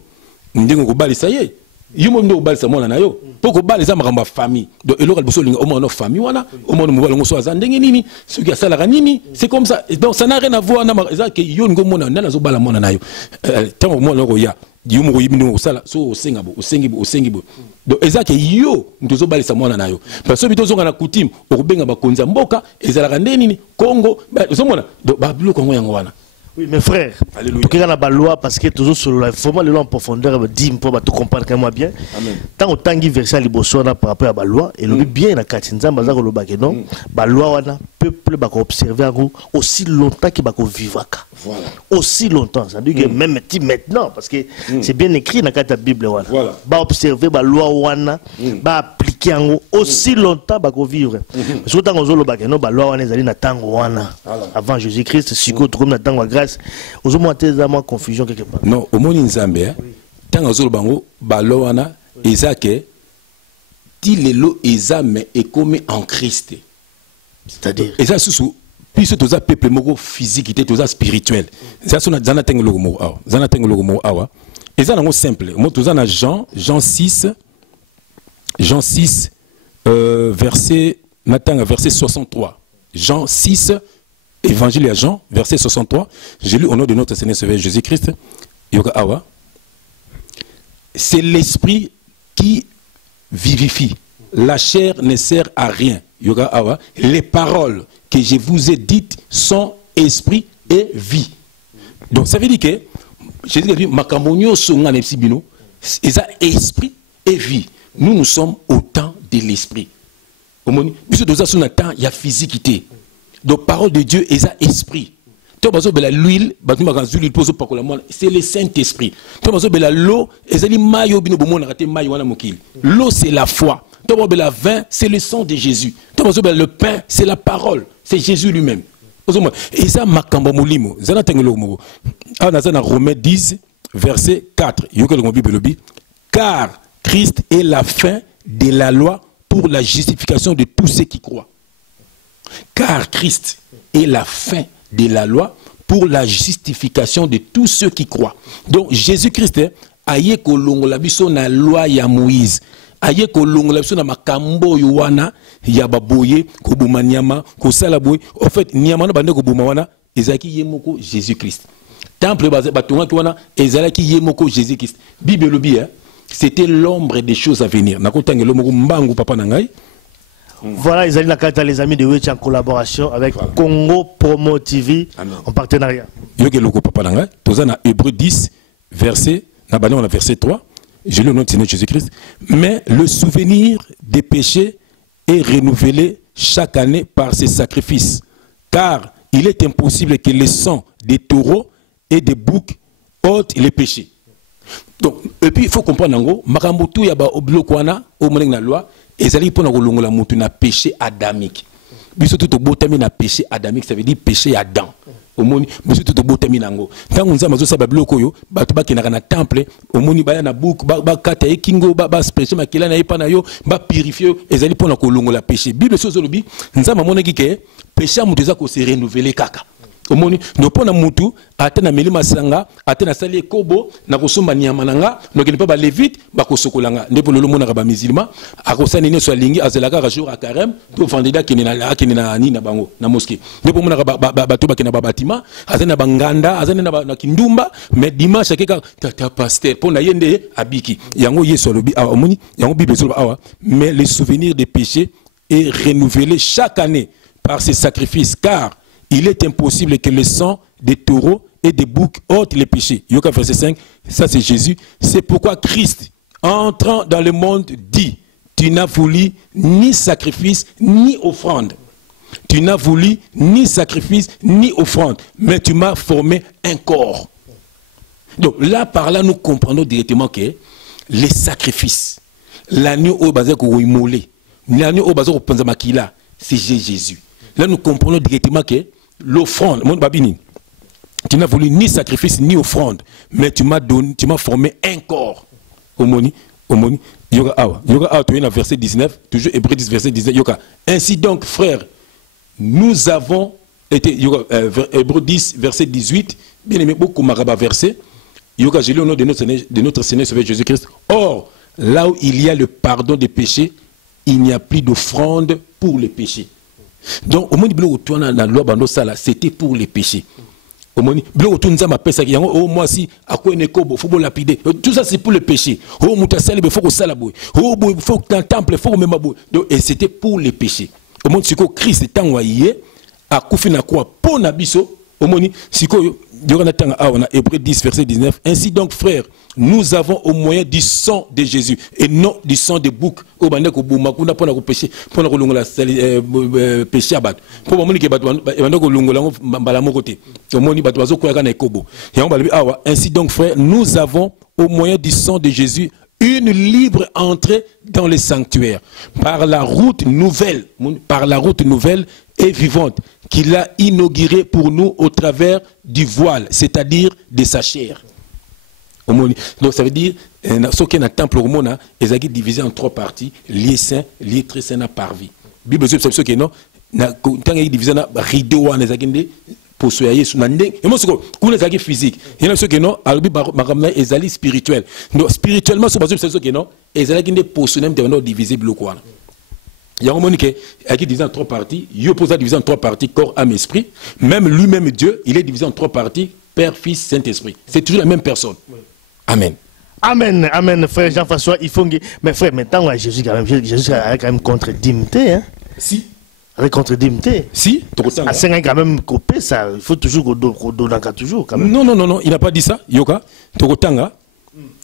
ndingo ngobala ça y est. Yo mo ndo ngobala ça moi na yo. Poko bala za makambo famille. Donc eloko biso linga au moins no famille wana, au moins mobala ngo so azandenge nini, ce qui a ça la nini, c'est comme ça. Donc ça n'a rien à voir na ça que yo ngo mona na zo bala mona na yo. Tant mo no ya, yo mo yimi no sala so osengabo, osengibo. Donc ezaka yo ndozo bala sa mona na yo. Parce que bito zo na coutume, okubenga bakonza mboka, ezalaka nini Congo, zo mona. Donc ba bilo Congo yango wana. Oui, mes frères, tout cas la loi parce que toujours sur la vraiment le en profondeur dit pour tout comprendre quand moi bien. Tant autant qui verset libosona par rapport à la loi et le bien la katinza bazako le bageno, la loi wana peuple va observer aussi longtemps qu'il va vivre. Voilà. Aussi longtemps, ça veut dire que même maintenant parce que c'est bien écrit dans la Bible wana. Voilà. Va observer la loi wana, va appliquer aussi longtemps va vivre. Parce que tant on le bageno la loi wana ezali na tango wana avant Jésus-Christ, siko tout comme na tango grâce. Aux moins confusion quelque part. Non, au monde Nzambe, tant aux bango, baloana, ezake, ti lelo ezame est comme en Christ. C'est-à-dire, et ça sous puisque tous peuple moko physique, tous spirituel. Ça sont zana tengolo mo awa, zana tengolo mo awa. Et ça nango simple. Moi tous na Jean 6, verset natanga verset 63. Jean 6 Évangile à Jean, verset 63. J'ai lu au nom de notre Seigneur Sauveur Jésus-Christ. C'est l'esprit qui vivifie. La chair ne sert à rien. Les paroles que je vous ai dites sont esprit et vie. Donc ça veut dire que Jésus a dit Makamonio songa nepsibino, c'est esprit et vie. Nous sommes au temps de l'esprit. Puisque dans ce temps, il y a physicité. Donc, parole de Dieu est un esprit. L'huile, c'est le Saint-Esprit. L'eau, c'est la foi. Le vin, c'est le sang de Jésus. Le pain, c'est la parole. C'est Jésus lui-même. Et ça, Romains 10, verset 4. Car Christ est la fin de la loi pour la justification de tous ceux qui croient. Car Christ est la fin de la loi pour la justification de tous ceux qui croient. Donc Jésus-Christ a yé kolongo la biso na loi ya Moïse. A yé kolongo la biso na makambo yowana ya baboye ko buma nyama ko sala boye. En fait nyama na bande ko buma wana ezaki yemoko Jésus-Christ. Temple batonga ki wana ezalaki yemoko Jésus-Christ. Bible lobi c'était l'ombre des choses à venir. Nakotangelo moko mbangu papa na ngai. Voilà, ils allaient les amis de Witch en collaboration avec Congo Promo TV en partenariat. Hébreu 10, verset 3. Je le nom de Seigneur Jésus-Christ. Mais le souvenir des péchés est renouvelé chaque année par ses sacrifices. Car il est impossible que le sang des taureaux et des boucs ôte les péchés. Donc, et puis il faut comprendre en gros, Makambutu yaba oblokwana au moneng na loi. Et ça veut dire que na péché adamique. Biso tout botami na péché adamique, ça veut dire péché Adam. Omoni biso tout botami nango. Tant on za mazo sa babloko yo, ba to ba kinaka na temple, omoni ba na book ba kata e kingo ba péché makila na epa na yo, ba purifier ezali pona ko longola péché. Bible sozo lobi, nzama mona kike péché amutu za ko se renouveler kaka. Omoni no pona mutu atena melima sanga atena sali kobo na kosomba nyama nanga no kene pa ba levite ba kosokolanga ndipo lolo mona ba musulman akosani ne so lingi azelaka ka jour à carême to vendredi akene na ni na bango na mosquée ndipo mona ba to ba kena ba batima azana banganda azana na kindumba mais dimanche akeka tata pasteur pona yende abiki yango yeso lobi omoni yango bible so awa mais le souvenir des péchés est renouvelé chaque année par ses sacrifices car il est impossible que le sang des taureaux et des boucs ôte les péchés. Yoka verset 5, ça c'est Jésus. C'est pourquoi Christ, entrant dans le monde, dit, tu n'as voulu ni sacrifice ni offrande. Tu n'as voulu ni sacrifice ni offrande, mais tu m'as formé un corps. Donc là, par là, nous comprenons directement que les sacrifices, l'agneau au bazar ko imolé, l'agneau au bazar ko panzamakila, c'est Jésus. Là, nous comprenons directement que l'offrande. Mon babini. Tu n'as voulu ni sacrifice ni offrande, mais tu m'as formé un corps. Omoni. Yoga awa, tu es dans verset 19, toujours Hébreux 10, verset 19. Yoga. Ainsi donc, frères, nous avons été, Hébreux 10, verset 18, bien aimé, beaucoup maraba verset. Yoga, j'ai lu au nom de notre Seigneur Sauveur Jésus-Christ. Or, là où il y a le pardon des péchés, il n'y a plus d'offrande pour les péchés. Donc, au moment où tu as la loi, c'était pour les péchés. Au moment où tu as fait ça, moi si, à quoi il faut lapider. Tout ça, c'est pour le péché. Oh, il faut que ça la bouille. Oh, il faut que tu temple, il faut que même bouille. Et c'était pour les péchés. Au moment où Christ est envoyé, à Koufina quoi, pour Nabiso, au moment où Hébreux 10, verset 19. Ainsi donc, frères, nous avons au moyen du sang de Jésus et non du sang de bouc. Au moment où on a péché, pour le péché à battre. Pour le moment où ainsi donc, frères, nous avons au moyen du sang de Jésus une libre entrée dans le sanctuaire par la route nouvelle et vivante qu'il a inaugurée pour nous au travers du voile, c'est-à-dire de sa chair. Donc ça veut dire ce qui est dans le temple romana, ils sont divisés en 3 parties, lié saint, lié très saint par vie. Bible c'est ce qui non, quand il est divisé en rideau, les agindés pour soigner sous nandé. Et moi ce qu'on les agis physique. Il y a ceux qui non, albi maramna ezali spirituel. Donc spirituellement c'est ce qui non, ezali agindé pour soigner de divisé bloqué. Il y a un moment qui est divisé en 3 parties. Il oppose à diviser en 3 parties, corps, âme, esprit. Même lui-même Dieu, il est divisé en 3 parties, Père, Fils, Saint-Esprit. C'est toujours la même personne. Amen. Amen, amen, frère Jean-François. Il faut. Mais frère, maintenant, Jésus a quand même contre-dignité. Hein? Si. Avec contre-dignité. Si. À 5 ans, quand même, copier ça. Il faut toujours qu'on toujours. Quand même. Non, il n'a pas dit ça. Yoka. Tokotanga.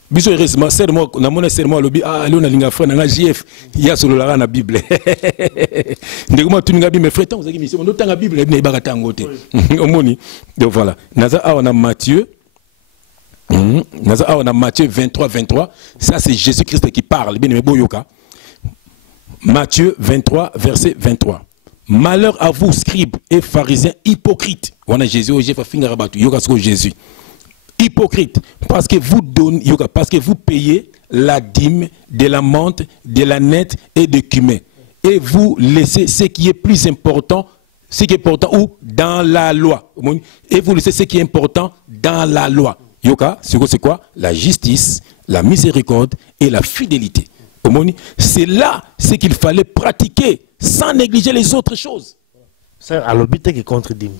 Biso heureusement serment na mona serment lobi alio na linga frère na JF ya solo la na Bible ndeko ma tuninga bi mes frères tant ozaki mission ndo tanga Bible na ibaka tango te omoni donc voilà naza awa na Matthieu 23 ça c'est Jésus-Christ qui parle bien mais boyoka Matthieu 23 verset 23. Malheur à vous scribes et pharisiens hypocrites. On a Jésus au Jésus finira batu yoka so Jésus. Hypocrite, parce que vous payez la dîme de la menthe, de la nette et de cumin. Et vous laissez ce qui est plus important, où dans la loi. Et vous laissez ce qui est important dans la loi. Yoka, c'est quoi? La justice, la miséricorde et la fidélité. C'est là ce qu'il fallait pratiquer sans négliger les autres choses. C'est à l'obité qui contredit.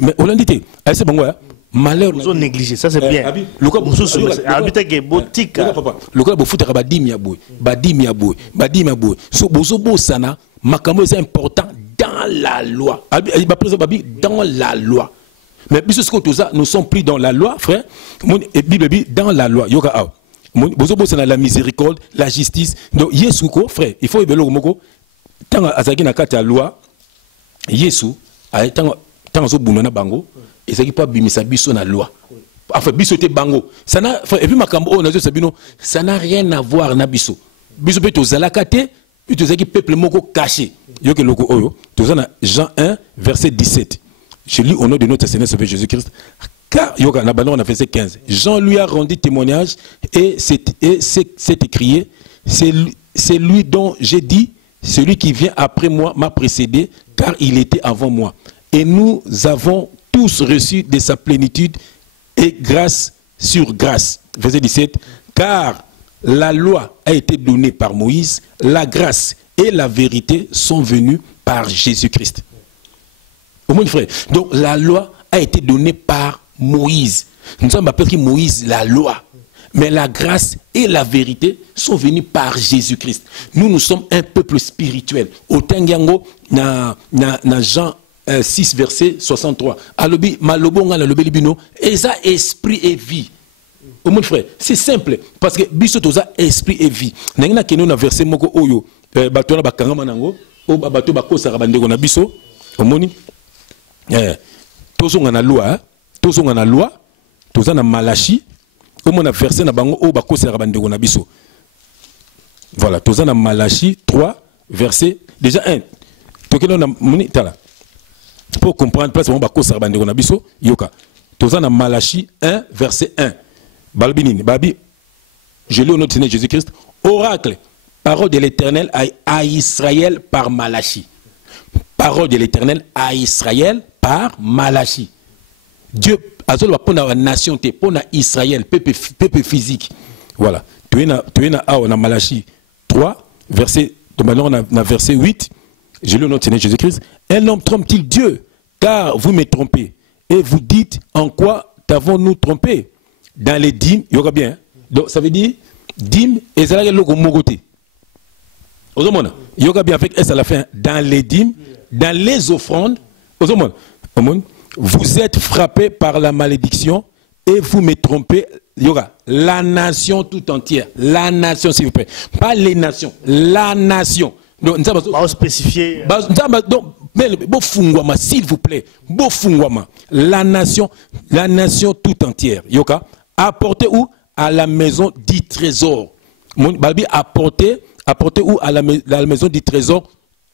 Mais on l'a dit, c'est bon, ouais. Malheur nous ont négligé ça c'est bien le cas habité que boutique le cas bofuta badimi ya boy so bozo sana makambo c'est important dans la loi dans la loi mais puisque ce que tout ça nous sommes pris dans la loi frère et Bible dans la loi yoka a bozo sana la miséricorde la justice donc Yesu ko frère il faut ebelo moko tant azaki na kati ya loi Yesu a tant zo bunana bango et ça qui pas bimisa biso na loi enfin biso te bango ça n'a et puis makambo on a dit sabino ça n'a rien à voir na biso peut to zalakate puis to zaki peuple moko caché yoke loko oyo to zana Jean 1 verset 17 je lis au nom de notre Seigneur Sauveur Jésus-Christ car yoka na bano on a verset 15 Jean lui a rendu témoignage et c'est écrié c'est lui dont j'ai dit celui qui vient après moi m'a précédé car il était avant moi et nous avons tous reçu de sa plénitude et grâce sur grâce. Verset 17. Car la loi a été donnée par Moïse, la grâce et la vérité sont venues par Jésus-Christ. Au moins, frère. Donc la loi a été donnée par Moïse. Nous sommes appelés Moïse la loi. Mais la grâce et la vérité sont venues par Jésus-Christ. Nous sommes un peuple spirituel. Au Tengango, na Jean 6 verset 63. Alobi malobonga alobi libino eza esprit et vie. Au mon frère, c'est simple parce que biso toza esprit et vie. Nangina keno na verset moko oyo bato na bakanga manango o bato bakosa bandeko na biso. Omoni tozonga na loi, toza na Malachi. Au mon verset na bango o bakosa bandeko na biso. Voilà, toza na Malachi 3 verset déjà 1. Tokeno na moni tala. pour comprendre, place on va kosa bandeko na biso, yoka. Toza na Malachie 1, verset 1. Balbinini, babi, je lis au nom de Seigneur Jésus-Christ, oracle, parole de l'Éternel à Israël par Malachie. Parole de l'Éternel à Israël par Malachie. Dieu a dit pour la nation, pour Israël, peuple physique. Voilà. Tu es na Malachie 3, verset, maintenant on a verset 8. Je lis au nom de Seigneur Jésus-Christ. Un homme trompe-t-il Dieu? Car vous me trompez. Et vous dites, en quoi t'avons-nous trompé? Dans les dîmes, il y aura bien. Donc ça veut dire, dîmes, et ça là, logo mogoté. Il y aura bien avec S à la fin. Dans les dîmes, dans les offrandes, vous êtes frappés par la malédiction et vous me trompez. Il y aura la nation tout entière. La nation, s'il vous plaît. Pas les nations. La nation. Donc, on va spécifier. Donc, s'il vous plaît. La nation tout entière. Yoka. Apportez où? À la maison du trésor. Balbi, apportez où? À la maison du trésor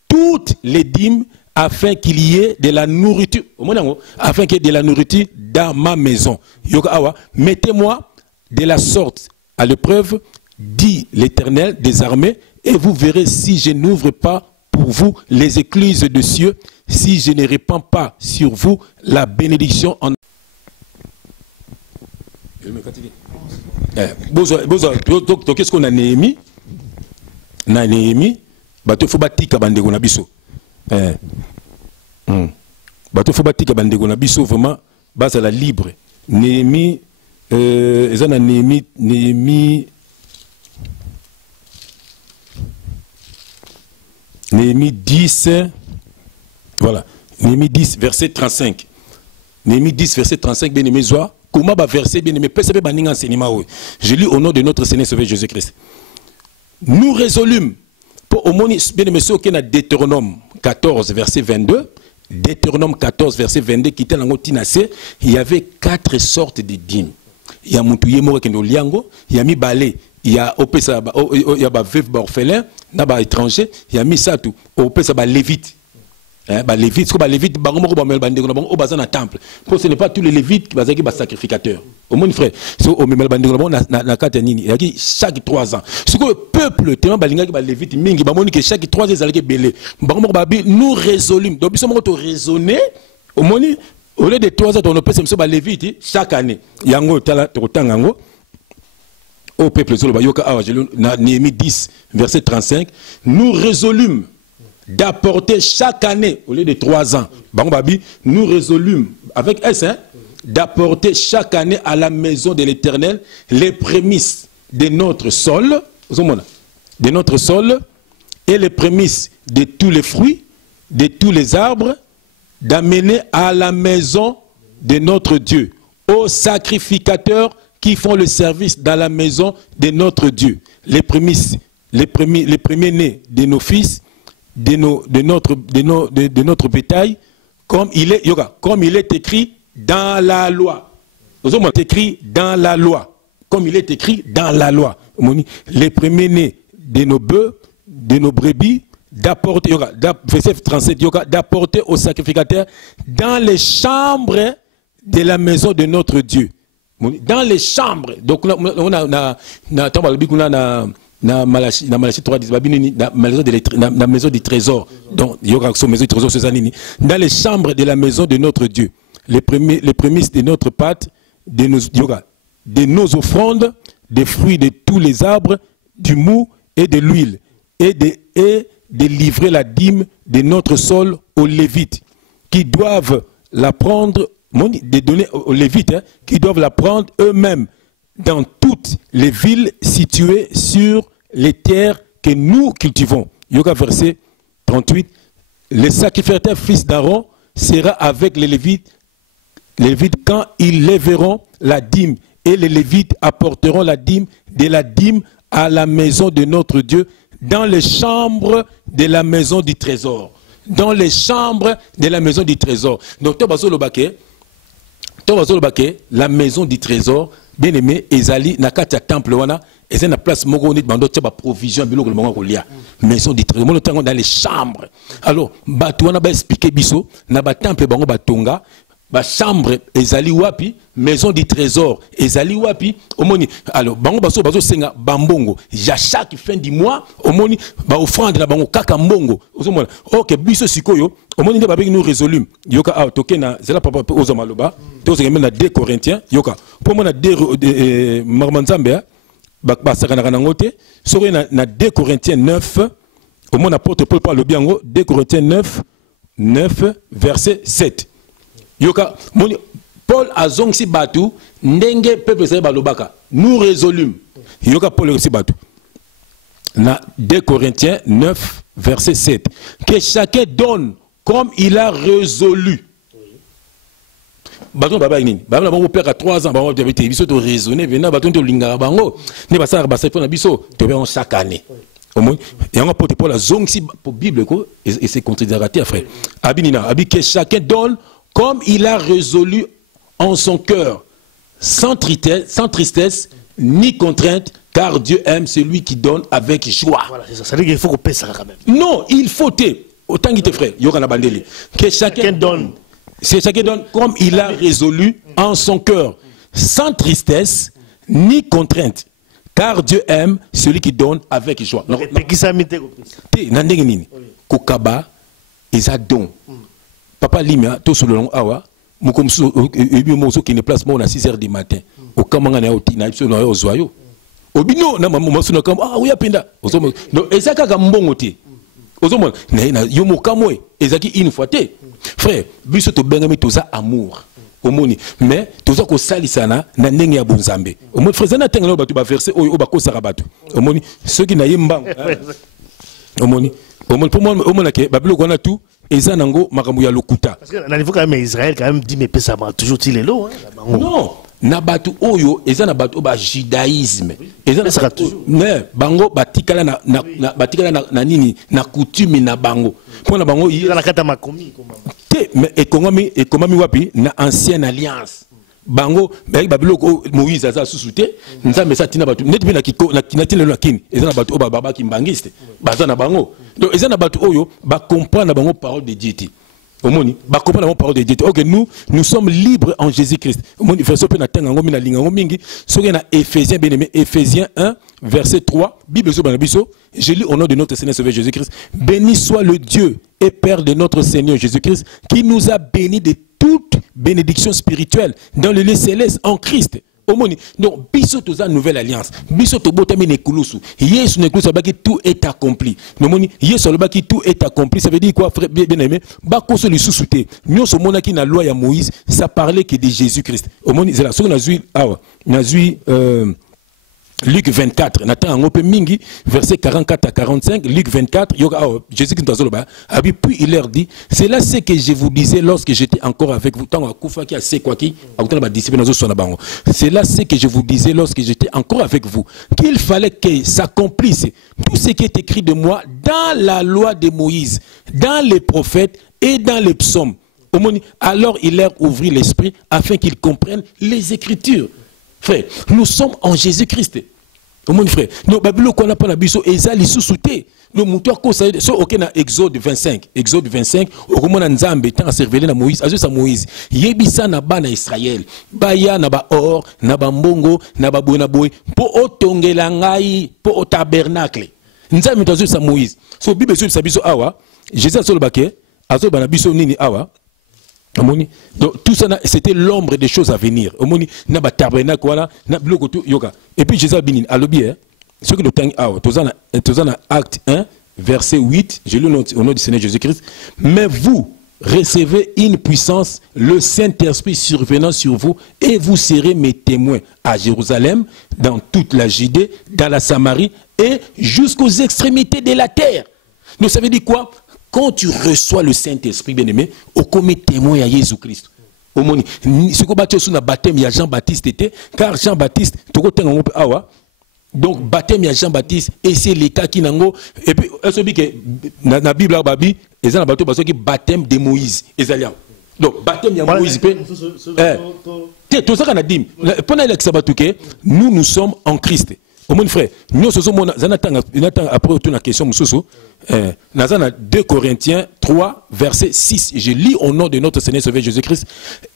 toutes les dîmes afin qu'il y ait de la nourriture. Afin qu'il y ait de la nourriture dans ma maison. Yoka awa. Mettez-moi de la sorte à l'épreuve, dit l'Éternel des armées, et vous verrez si je n'ouvre pas pour vous les écluses de cieux, si je ne répands pas sur vous la bénédiction en... Qu'est-ce qu'on a Néhémie? Na Néhémie, il faut bâtir bandeko na biso. Il faut bâtir bandeko na biso vraiment base à la libre. Néhémie, Néhémie 10, voilà, Néhémie 10, verset 35. Néhémie 10, verset 35, bien aimé, comment va verser, bien aimé, je lis au nom de notre Seigneur Sauveur Jésus-Christ. Nous résolûmes, pour au moins, bien aimé, ce qu'il y a Deutéronome 14, verset 22, Deutéronome 14, verset 22, qui était dans le Tinasé, il y avait 4 sortes de dîmes. Il y a Moutouye Morekendo Liango, il y a Mi Balé, il y a Opesa, il y a Veuve Orphelin, il y a étranger, il y a Misatou, Opesa Lévite. Lévite, ce que Lévite, au temple. Ce n'est pas tous les Lévites qui sont sacrificateurs. Au moins, frère, chaque 3 ans. Ce que le peuple, chaque 3 ans, nous résolûmes. Donc, nous sommes raisonnés, au moins, au lieu de 3 ans, on peut se faire Lévite chaque année. Yango, Tangango. Au peuple, Néhémie 10, verset 35, nous résolûmes d'apporter chaque année, au lieu de 3 ans, nous résolûmes, avec S, d'apporter chaque année à la maison de l'Éternel les prémices de notre sol, et les prémices de tous les fruits, de tous les arbres, d'amener à la maison de notre Dieu, aux sacrificateurs qui font le service dans la maison de notre Dieu, les prémices, les premiers-nés de nos fils, de notre bétail, comme il est écrit dans la loi. Écrit dans la loi. Comme il est écrit dans la loi. Les premiers-nés de nos bœufs, de nos brebis, d'apporter, verset 37, d'apporter aux sacrificateurs dans les chambres de la maison de notre Dieu. Dans les chambres. Donc, on a na Malachie 3 la maison du trésor. Donc il y aura son maison du trésor dans les chambres de la maison de notre Dieu. Les prémices de notre pâte, de nos offrandes, des fruits de tous les arbres, du mou et de l'huile, et de livrer la dîme de notre sol aux Lévites, qui doivent la prendre, de donner aux Lévites, qui doivent la prendre eux-mêmes dans toutes les villes situées sur les terres que nous cultivons. Yoga verset 38. Le sacrificateur fils d'Aaron sera avec les Lévites quand ils lèveront la dîme, et les Lévites apporteront la dîme de la dîme à la maison de notre Dieu dans les chambres de la maison du trésor. Dans les chambres de la maison du trésor. Donc, la maison du trésor, bien aimé ezali na kati ya temple wana ezali na place moko neti bando tia ba provision biloko le bango kolia maison du trésor tango dans les chambres. Alors bato wana ba expliquer biso na ba temple bango batonga ba chambre ezali wapi maison du trésor ezali wapi omoni. Alors bango baso senga bambongo ya chaque fin du mois omoni ba offrande na bango kaka mbongo ozomona. OK biso sikoyo omoni nde babeki nous résolu yoka a tokena zela papa ozo maloba to zenga na 2 Corinthiens yoka pour moi na 2 marmanzambe ba sakana na ngote soko na 2 Corinthiens 9 omoni apôtre Paul parle bien 2 Corinthiens 9 verset 7. Yoka moni Paul azong si batu ndenge peuple sa balobaka nous résolûmes yoka Paul si batu na 2 Corinthiens 9 verset 7 que chacun donne comme il a résolu. Baton baba nini baba bango père à 3 ans bango de biso to raisonner venant baton to lingara bango ne ba sa ba sa na biso to be on chaque année au moins et on apporte Paul azong si pour Bible ko et c'est contradictoire frère abinina abi que chacun donne comme il a résolu en son cœur, sans tristesse, ni contrainte, car Dieu aime celui qui donne avec joie. Voilà, c'est ça. Ça veut dire qu'il faut qu'on paie ça quand même. Non, il faut autant qu'il te frère, Yokana Bandeli, que chacun donne. C'est chacun donne comme il a résolu en son cœur, sans tristesse, ni contrainte, car Dieu aime celui qui donne avec joie. Kokaba, don. Papa Limia, tout sur le long awa, Moukomso, qui ne place moi à 6 h du matin. Au Kamangana, au Tina, au Zoyo. Au Bino, na maman, ah oui, apenda. Non, Ezaka Gambongote. Ozomon, Yomo Kamoe, Ezaki une fois. Frère, Biso to Bengami Toza amour. Omoni, mais Toza ko salisana, na nenge ya bonzambe. Omoni, frère, na tenga ba verser au bako sarabatu. Omoni, ceux qui n'aiment pas. Omoni, pour moi, Omonake, Babilo Gona tout. Ezanango makambo ya lokuta. Parce que na niveau quand même Israël quand même dit mais ça va toujours il est low hein. Non, na batu oyo ezana batu ba judaïsme. Ezana sera toujours. Mais bango batikala na nini na coutume na bango. Pour na bango na kata makomi te mais ekonomi wapi na ancienne alliance. Bango avec Babylone Moïse aza susute nzambe sa tina batu net bi na tina na kini ezana batu oba baba kimbangiste bazana bango donc ezana batu oyo ba comprendre bango parole de Dieu ti omoni ba comprendre bango parole de Dieu. OK, nous sommes libres en Jésus-Christ. Omoni verset pe na tenga ngo mina linga ngo mingi soki na Éphésiens bien aimé Éphésiens 1 verset 3 Bible so bana biso je lis au nom de notre Seigneur Sauveur Jésus-Christ. Béni soit le Dieu et Père de notre Seigneur Jésus-Christ qui nous a bénis de toute bénédiction spirituelle dans le lieu céleste en Christ. Omoni. Donc, biso toza nouvelle alliance. Biso to botami nekulusu. Yesu nekulusu baki tout est accompli. Nomoni, Yesu baki tout est accompli. Ça veut dire quoi, frère bien aimé? Bako so le sous-souté. Nyon so mona ki na loi ya Moïse, ça parlait que de Jésus-Christ. Omoni, c'est là. Ce qu'on a vu, Luc 24, Nathan Ngope Mingi, verset 44 à 45, Luc 24, Jésus qui puis il leur dit, c'est là ce que je vous disais lorsque j'étais encore avec vous. C'est là ce que je vous disais lorsque j'étais encore avec vous, qu'il fallait que s'accomplisse tout ce qui est écrit de moi dans la loi de Moïse, dans les prophètes et dans les psaumes. Alors il leur ouvrit l'esprit afin qu'ils comprennent les Écritures. Frère, nous sommes en Jésus-Christ. Mon frère, nous Babylone qu'on a pas la biso ezali sous-souté. Nous moutons ko ça so OK na Exode 25. Exode 25, au moment Nzambe tant servir na Moïse, azo sa Moïse. Yebisa na bana Israël. Baya na ba or, na ba mbongo, na ba boy na boy po otongela ngai, po o tabernacle. Nzambe azo sa Moïse. So Bible so sa biso awa, Jésus azo le baké, azo bana biso nini awa. Donc tout ça c'était l'ombre des choses à venir. Na ba tabernacle voilà, na bloko tout yoka. Et puis Jésus binin alobi ce que le temps a tozana acte 1 verset 8, je lis au nom du Seigneur Jésus-Christ. Mais vous recevez une puissance, le Saint-Esprit survenant sur vous et vous serez mes témoins à Jérusalem, dans toute la Judée, dans la Samarie et jusqu'aux extrémités de la terre. Donc ça veut dire quoi? Quand tu reçois le Saint-Esprit, bien-aimé, au commet témoin à Jésus-Christ. Ce qu'on baptise sur le baptême, il y a Jean-Baptiste, car Jean-Baptiste, donc baptême, il y a Jean-Baptiste, et c'est l'état qui n'a pas. Et puis, dans la Bible, il y a un baptême de Moïse. Donc, baptême, il y a Moïse. nous sommes en Christ. Au mon frère, nous sommes après la question, 2 Corinthiens 3, verset 6. Je lis au nom de notre Seigneur Sauveur Jésus-Christ.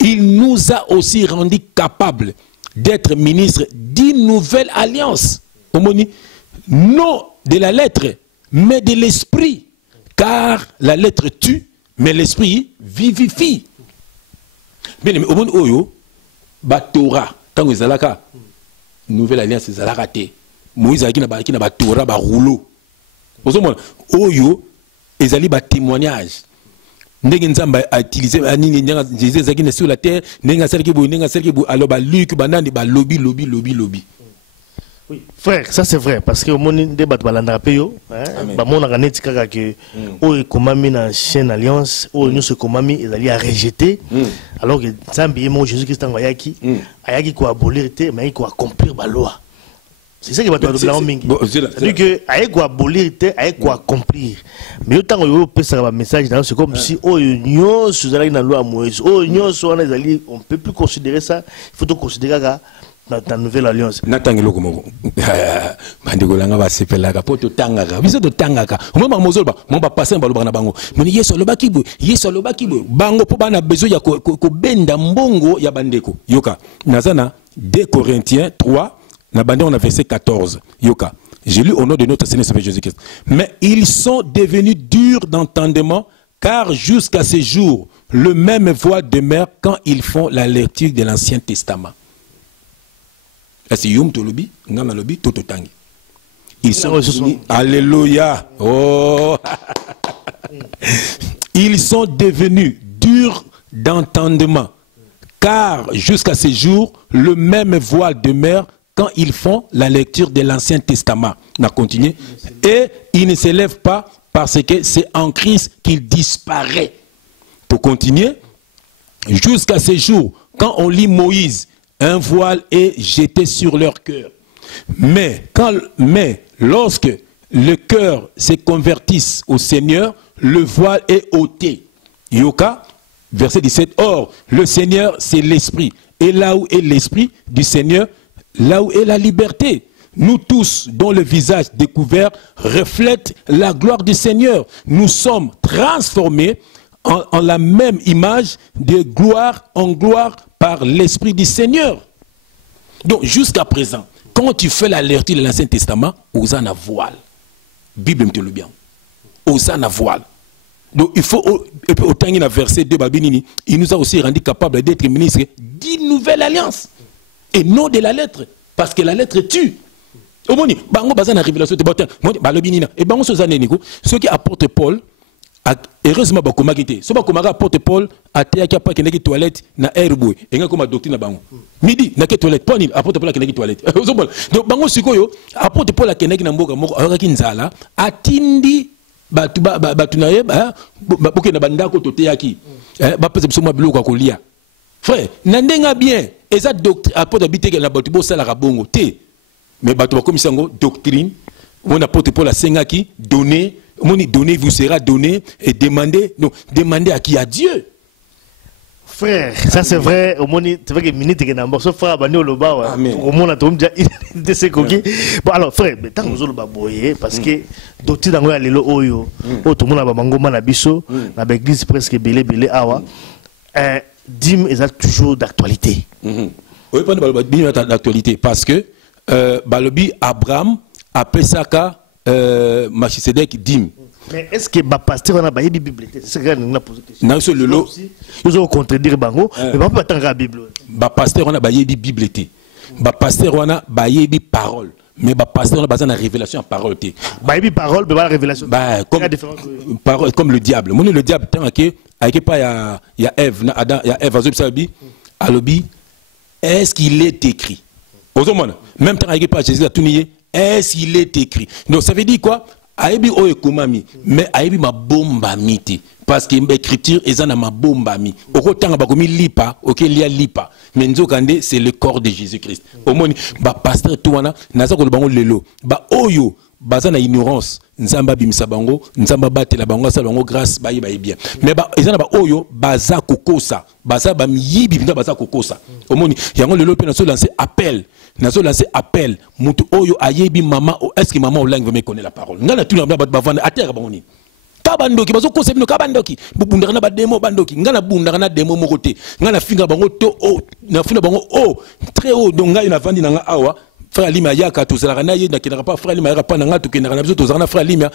Il nous a aussi rendu capables d'être ministres d'une nouvelle alliance. Non de la lettre, mais de l'esprit. Car la lettre tue, mais l'esprit vivifie. Bien aimé, au monde oyo, Torah, tant que zalaka, nouvelle alliance zalakate. Moïse a qui na Torah ba rouleau. Au monde oyo, ezali ba témoignage. Ndenge nzamba a utilisé ani nyanga Jésus zaki sur la terre, nenga serki bo alors ba Luc banani ba lobby. Oui, frère, ça c'est vrai parce que au monde débat balanda peyo, ba mon organise kaka que o komami na chaîne alliance, o nous se komami ezali à rejeter alors que Nzambi mo Jésus Christ ayaki ko abolir te mais ko accomplir ba loi. C'est ça qui va te donner en mingi. C'est-à-dire que ayaki ko abolir te ayaki ko accomplir. Mais autant yo pesa ba message dans c'est comme si o nyo suzali na loi Moïse, o nyo so na ezali on peut plus considérer ça, il faut te considérer dans ta nouvelle alliance. Natangelo comme bandegolanga ba sepelaka poto tangaka biso to tangaka moi ba mozolo ba mon ba passer ba lobana bango moni yeso lobaki bo bango po bana besoin ya ko benda mbongo ya bandeko yoka nazana 2 Corinthiens 3 na bande on a verset 14 yoka j'ai lu au nom de notre Seigneur Jésus-Christ mais ils sont devenus durs d'entendement car jusqu'à ce jour le même voix demeure quand ils font la lecture de l'Ancien Testament. Ils sont alléluia. Oh. Ils sont devenus durs d'entendement, car jusqu'à ce jour, le même voile demeure quand ils font la lecture de l'Ancien Testament. On a continué. Et ils ne s'élèvent pas parce que c'est en Christ qu'il disparaît. Pour continuer, jusqu'à ce jour, quand on lit Moïse, un voile est jeté sur leur cœur. Mais lorsque le cœur se convertisse au Seigneur, le voile est ôté. Yoka, verset 17. Or, le Seigneur, c'est l'Esprit. Et là où est l'Esprit du Seigneur, là où est la liberté. Nous tous, dont le visage découvert reflète la gloire du Seigneur, nous sommes transformés en la même image de gloire en gloire par l'Esprit du Seigneur. Donc, jusqu'à présent, quand tu fais la lecture de l'Ancien Testament, osana voile. Bible me te le bien. Osana voile. Donc, il faut, et puis, autant qu'il a versé 2 Babinini, il nous a aussi rendu capable d'être ministre d'une nouvelle alliance. Et non de la lettre. Parce que la lettre tue. Au moins, bango bazan la révélation de Botin. Et bango ceux qui apportent Paul, heureusement bakoma kité so bakoma apporte Paul atea ki apa keneki toilette na airboy enga koma doctrine na bango midi na ke toilette Paul apporte Paul keneki toilette donc bango sikoyo apporte Paul keneki na mboka moko akaki nzala atindi batu na ye boke na bandako toteyaki ba pese biso mwa biloko kolia frère na ndenga bien eza doctrine apporte biteke na batu bo sala ka bongo te mais batu bakomisa ngo doctrine on apporte Paul asengaki donner. Donner vous sera donné et demander, donc demander à qui? À Dieu. Frère, ça c'est vrai. Au moins, c'est vrai que minute que n'importe quoi frère bani oloba. Au moins, on a tout déjà de ces coquilles. Bon alors, frère, mais tant que vous oloba boyer, parce que d'autres dans le lelo oyo, tout le monde a bango mana biso, na l'église presque belé awa. Dim est toujours d'actualité. Oui, pas de d'actualité parce que balobi Abraham a pesaka Machisedek dim. Mais est-ce que le pasteur on a baillé la Bible? C'est ça que nous avons posé question. Non, c'est le lot. Ils ont contredire Bango, mais pas tant la Bible. Le pasteur on a baillé la Bible. Le pasteur on a baillé la parole. Mais le pasteur on a basé la révélation en parole. Baillé la parole, mais pas la révélation. Comme le diable. Moi le diable tant que avec pas il y a Ève, Adam, il y a Ève azop sabi, alobi est-ce qu'il est écrit? Même temps avec pas Jésus a tout nié. Est-ce qu'il est écrit? Donc ça veut dire quoi? Aïbi o ekomami, mais aïbi ma bomba miti. Parce que l'écriture est dans ma bomba mi. Au temps bakomi lipa, ok lia lipa. Mais nzokande c'est le corps de Jésus-Christ. Au moins ba pasteur touana naza ko bango lelo. Ba oyo baza na ignorance. Nzamba bimisa bango, nzamba batela bango sa bango grâce ba bien. Mais ba ezana ba oyo baza kokosa, baza ba miyibi binda baza kokosa. Au monde, il y a un lelo pe lancé appel. Nazo lancé appel. Mutu oyo ayebi maman, est-ce que maman ou langue veut me connaître la parole? Ngana tout le monde ba vendre à terre banoni. Kabandoki bazo concept no kabandoki. Bubundara na ba demo bandoki. Ngana bundara na demo mokote. Ngana finga bango to o, na finga bango o, très haut donc nga ina vandi na awa. Frère Lima yaka to zala na ye na kinara pas frère Lima yaka pas na nga to kinara na biso to zala na frère Lima.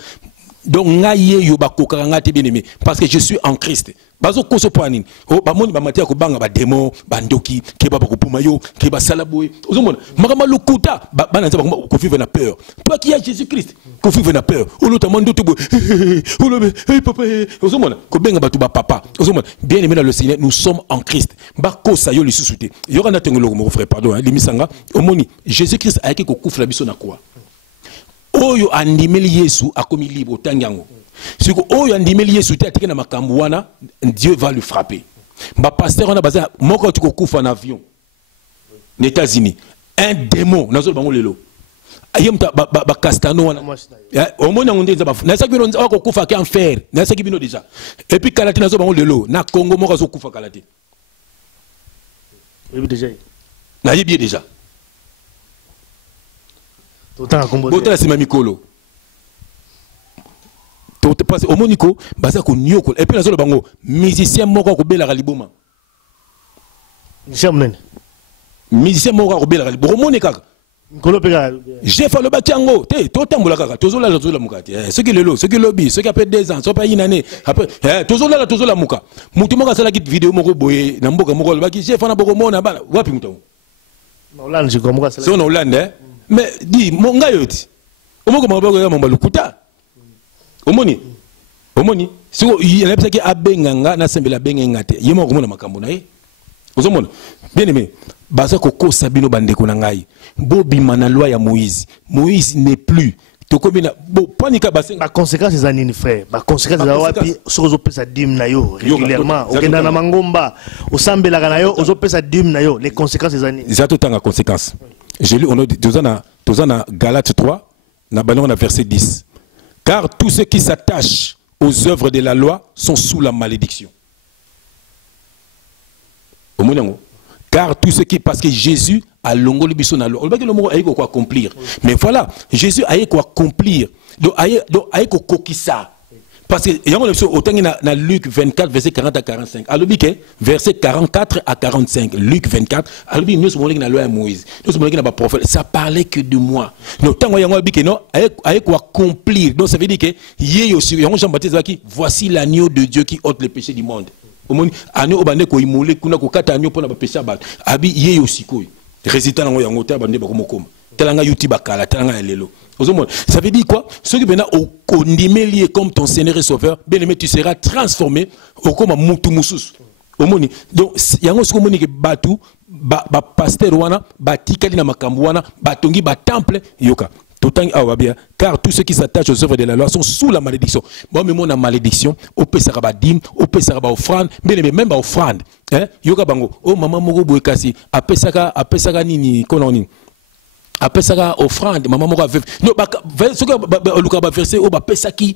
Donc ngaye yo bakoka ngati bien aimé parce que je suis en Christ. Bazo koso poanini. O ba moni ba matia ko banga ba demo bandoki ke ba ko puma yo ke ba salaboy. Ozomona makama lokuta ba na nzaba ko vivre na peur. Toi qui as Jésus Christ, ko vivre na peur. O lo tamando to bo. O lo hey papa. Ozomona ko benga ba to ba papa. Ozomona bien aimé dans le Seigneur, nous sommes en Christ. Ba ko sa yo li susute. Yora na tengolo mon frère pardon, limisanga. Omoni Jésus Christ a été ko kufla biso na quoi? Oyo andimeli Yesu akomi libre tangango. Siko oyo andimeli Yesu te atike na makambo wana, Dieu va le frapper. Ba pasteur on a basé moko tuko kufa en avion. Les États-Unis, un démon nazo bango lelo. Ayem ba castano wana. Au moins on dit na saki bino ko kufa ki en fer. Na saki bino déjà. Et puis kalati nazo bango lelo, na Congo moko zo kufa kalati. Oui déjà. Na yebi déjà. Botala c'est mamikolo. Parce au monico, basa ko nyoko. Et puis nazo bango musicien moko ko bela galiboma. Musicien moko ko bela galiboma. Romone kaka. Nkolo peka. J'ai fait le batiango. Te to tambola kaka. Tozola la mukati. Ce qui le lo, ce qui lobby, ce qui a fait 2 ans, so pas une année. Après tozola muka. Mutu moko sala kit vidéo moko boye na mboka moko baki j'ai fait na boko mona bana. Wapi mutu? Na Hollande je comme ça. C'est en Hollande. Mais dis mon gars yoti. Omo ko maboko ya mamba lukuta. Omoni. Si il y a qui abenganga na sembela benga te. Yemo ko mona makambo na ye. Ozomona. Bien aimé. Basa ko kosa bino bandeko na ngai. Bobi mana loi ya Moïse. Moïse n'est plus. Tokomina bo panika basa. La conséquence des années frère. La conséquence za wapi sozo pesa dim na yo régulièrement. Okenda na mangomba. Osambela na yo ozo pesa dim na yo. Les conséquences des années. Zato tanga conséquences. J'ai lu, on a dans Galates 3, on a verset 10. Car tous ceux qui s'attachent aux œuvres de la loi sont sous la malédiction. Car tous ceux qui, parce que Jésus a longo le bisson à l'eau, on a quoi accomplir. Mais voilà, Jésus a quoi accomplir. Donc, a quoi coquissa. Parce que, il y a autant dans Luc 24, verset 40 à 45. Alors, verset 44 à 45. Luc 24. Alors, nous sommes dans la loi de Moïse. Nous sommes dans le prophète. Ça parlait que de moi. Donc, tant qu'il y a quoi accomplir. Donc, ça veut dire que, Jean-Baptiste qui voici l'agneau de Dieu qui ôte les péchés du monde. Au monde, agneau obane ko imole kuna ko kata agneau pona ba péché ba. Abi yé aussi ko. Résultat nango yango ta bande ba ko mokoma. Telanga yuti bakala, telanga lelo. Ça veut dire quoi? Ce qui vient au condimé comme ton Seigneur et Sauveur, bien aimé, tu seras transformé au comme Moutou Moussous. Donc, il y a un ce que Batu, pasteur wana, Batikali na makambuana, Batongi, Temple, Yoka. Car tous ceux qui s'attachent aux œuvres de la loi sont sous la malédiction. Moi, même la malédiction, au Pesaraba dim, au Pesaraba offrande, bien aimé, même offrande. Yoka bango, oh maman mogo boekasi, a Pesaka nini, kononi. Après ça offrande maman moko veuve non ba ce que luka ba verset o ba pesa ki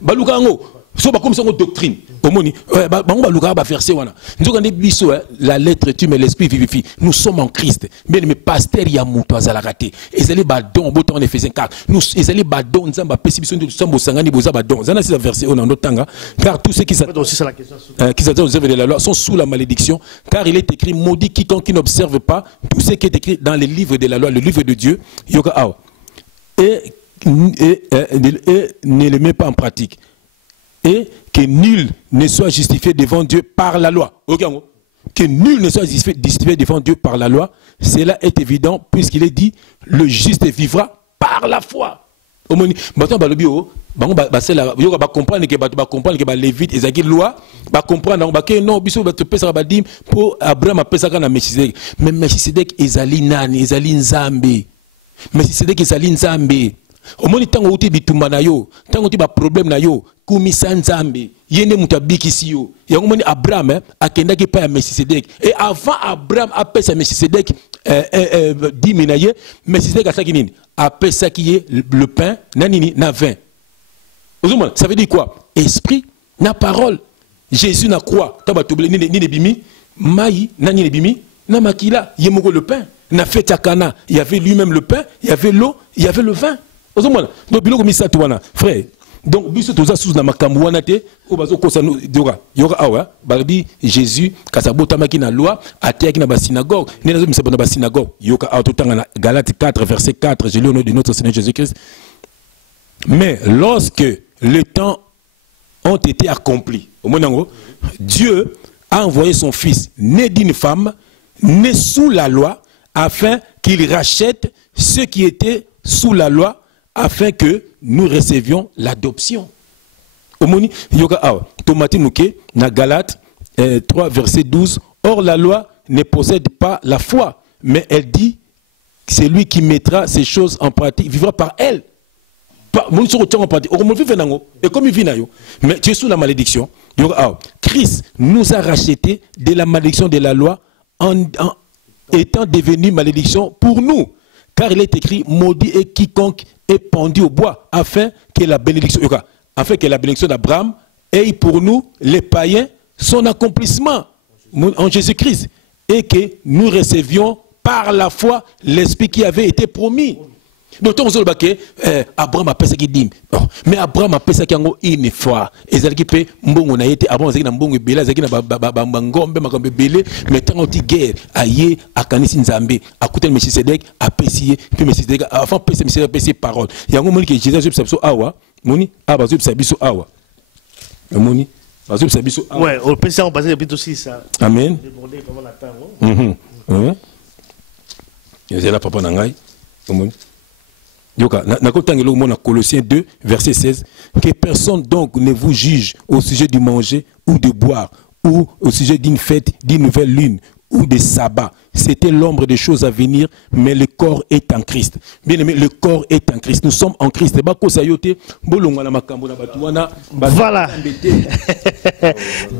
ba luka ngo so ba comme ça doctrine omoni ba luka ba verset wana nzoka ndi biso la lettre tu mais l'esprit vivifie nous sommes en Christ bien mais pasteur ya muto azala raté ezali ba don boto en Ephésiens 4 nous ezali ba don nzamba pesi biso ndu sambo sangani boza ba don zana c'est verset on en otanga car tous ceux qui s'attachent aux œuvres de la loi sont sous la malédiction car il est écrit maudit quiconque qui n'observe pas tout ce qui est écrit dans les livres de la loi le livre de Dieu yoka aw et ne le met pas en pratique et que nul ne soit justifié devant Dieu par la loi. Que nul ne soit justifié devant Dieu par la loi, cela est évident puisqu'il est dit le juste vivra par la foi. Comprendre que les Lévites et loi comprendre que non biso ba pesa ba dim pour Abraham a pesa kana Melchisedec mais Melchisedec ezali nani ezali nzambe Melchisedec ezali nzambe omoni tango uti bitumba na yo tango uti ba problème na yo kumisa nzambe yende mutabikisi yo yango moni Abraham akendaki pa ya Melchisedec et avant Abraham a pesa Melchisedec 10 minaye Melchisedec asaki nini a pesa ki le pain na nini na vin. Ça veut dire quoi? Esprit na parole. Jésus na croix taba tobele ni bimi mai na ni bimi na makila yemoko le pain na fête à Cana il y avait lui-même le pain il y avait l'eau il y avait le vin ozomona donc biloko misatu wana frère donc biso toza sous na makambo wana te o bazo kosa no yoka awa balabi Jésus kasabota maki na loi ateki na ba synagogue ne nazo misaba na ba synagogue yoka awa totanga na Galates 4 verset 4 je lis au nom de notre Seigneur Jésus-Christ. Mais lorsque les temps ont été accomplis au moment Dieu a envoyé son fils né d'une femme né sous la loi afin qu'il rachète ceux qui étaient sous la loi afin que nous recevions l'adoption. Omoni yoka awa tomati nuke na Galates 3 verset 12. Or la loi ne possède pas la foi, mais elle dit c'est lui qui mettra ces choses en pratique vivra par elle. Et comme il vit mais tu es sous la malédiction. Christ nous a rachetés de la malédiction de la loi en étant devenu malédiction pour nous. Car il est écrit maudit est quiconque est pendu au bois afin que la bénédiction d'Abraham ait pour nous les païens son accomplissement en Jésus-Christ et que nous recevions par la foi l'esprit qui avait été promis. Donc, Abraham a pensé qu'il dit, mais Abraham a pensé qu'il y a une fois. Et il dit que Abraham a été Mbongo Bela, il a Bangombe, Belé, mais tant que guerre, aïe, à Kanis Nzambe, à côté de Melchisedec, à Pessier, puis Melchisedec, avant Pessier, Melchisedec, parole. Il y a un moment que Jésus a dit, Awa, Moni, Abazu, Sabiso, Awa. Moni, Abazu, Sabiso, Awa. Ouais, au PC, on passe depuis aussi ça. Amen. Il y a là, papa Nangai. Colossiens 2, verset 16. Que personne donc ne vous juge au sujet du manger ou de boire, ou au sujet d'une fête, d'une nouvelle lune, ou des sabbats. C'était l'ombre des choses à venir, mais le corps est en Christ. Bien aimé, le corps est en Christ. Nous sommes en Christ. Voilà.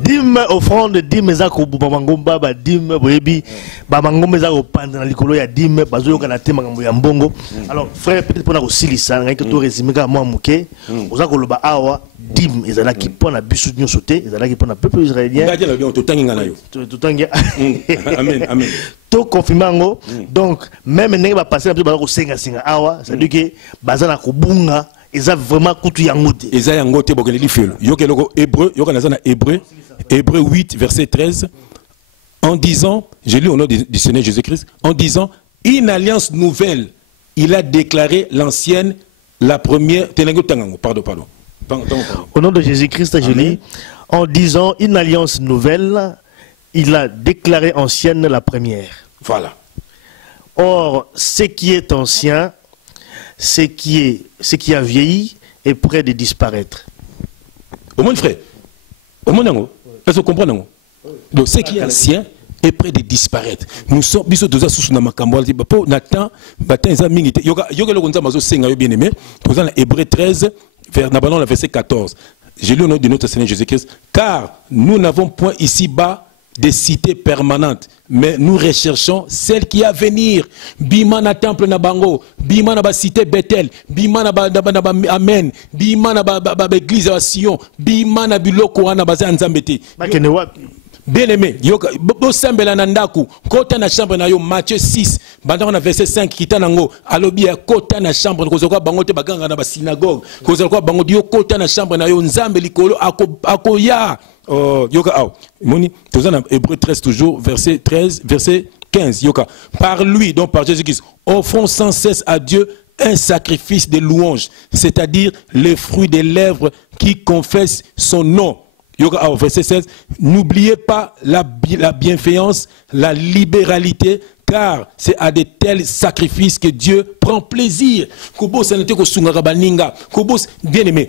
Dim offrande, dim zako bubamangomba, ba dim boyebi, bamangomba zako panda na likolo ya dim, bazo yoka na tema ngambo ya mbongo. Alors frère, peut-être pour na kosilisa, nga to résumer ka moi muke, ozako loba awa dim ezala ki pona bisu nyo sauté, ezala ki pona peuple israélien. Amen, amen. Tout confirmant, donc même si on passer la awa, c'est-à-dire que bazana kubunga, ils ont vraiment coutu yangote. Ils ont yangote pour que les filles. Hébreu, Hébreu 8 verset 13, en disant, je lis au nom du Seigneur Jésus-Christ, en disant une alliance nouvelle, il a déclaré l'ancienne, la première. Pardon. Au nom de Jésus-Christ, je lis, en disant une alliance nouvelle. Il a déclaré ancienne la première. Voilà. Or, ce qui est ancien, ce qui a vieilli, est près de disparaître. Au moins, frère. Au moins, est-ce que vous comprenez? Donc, ce qui est ancien est près de disparaître. Nous sommes, nous sommes sous la makambo. Nathan, bien aimé. Dans Hébreu 13, verset 14. J'ai lu au nom de notre Seigneur Jésus-Christ. Car nous n'avons point ici-bas des cités permanentes, mais nous recherchons celle qui est à venir. Bima na temple na bango, bima na ba cité Bethel, bima na ba amen, bima na ba église à Sion, bima na biloko wana baza nzambete. Bien aimé, bo sambela na ndaku, kota na chambre na yo Matthieu 6, bandana na verset 5 kitanango, alobi ya kota na chambre kozoko bango te baganga na ba synagogue, kozoko bango dio kota na chambre na yo nzambe likolo akoya. Yoka aw moni tozana Hébreu 13 toujours verset 13 verset 15 yoka par lui donc par Jésus-Christ offrons sans cesse à Dieu un sacrifice de louange, c'est-à-dire les fruits des lèvres qui confessent son nom. Yoka aw verset 16 n'oubliez pas la bienveillance, la libéralité, car c'est à de tels sacrifices que Dieu prend plaisir. Kobo sanete ko sungaka baninga kobo bien aimé.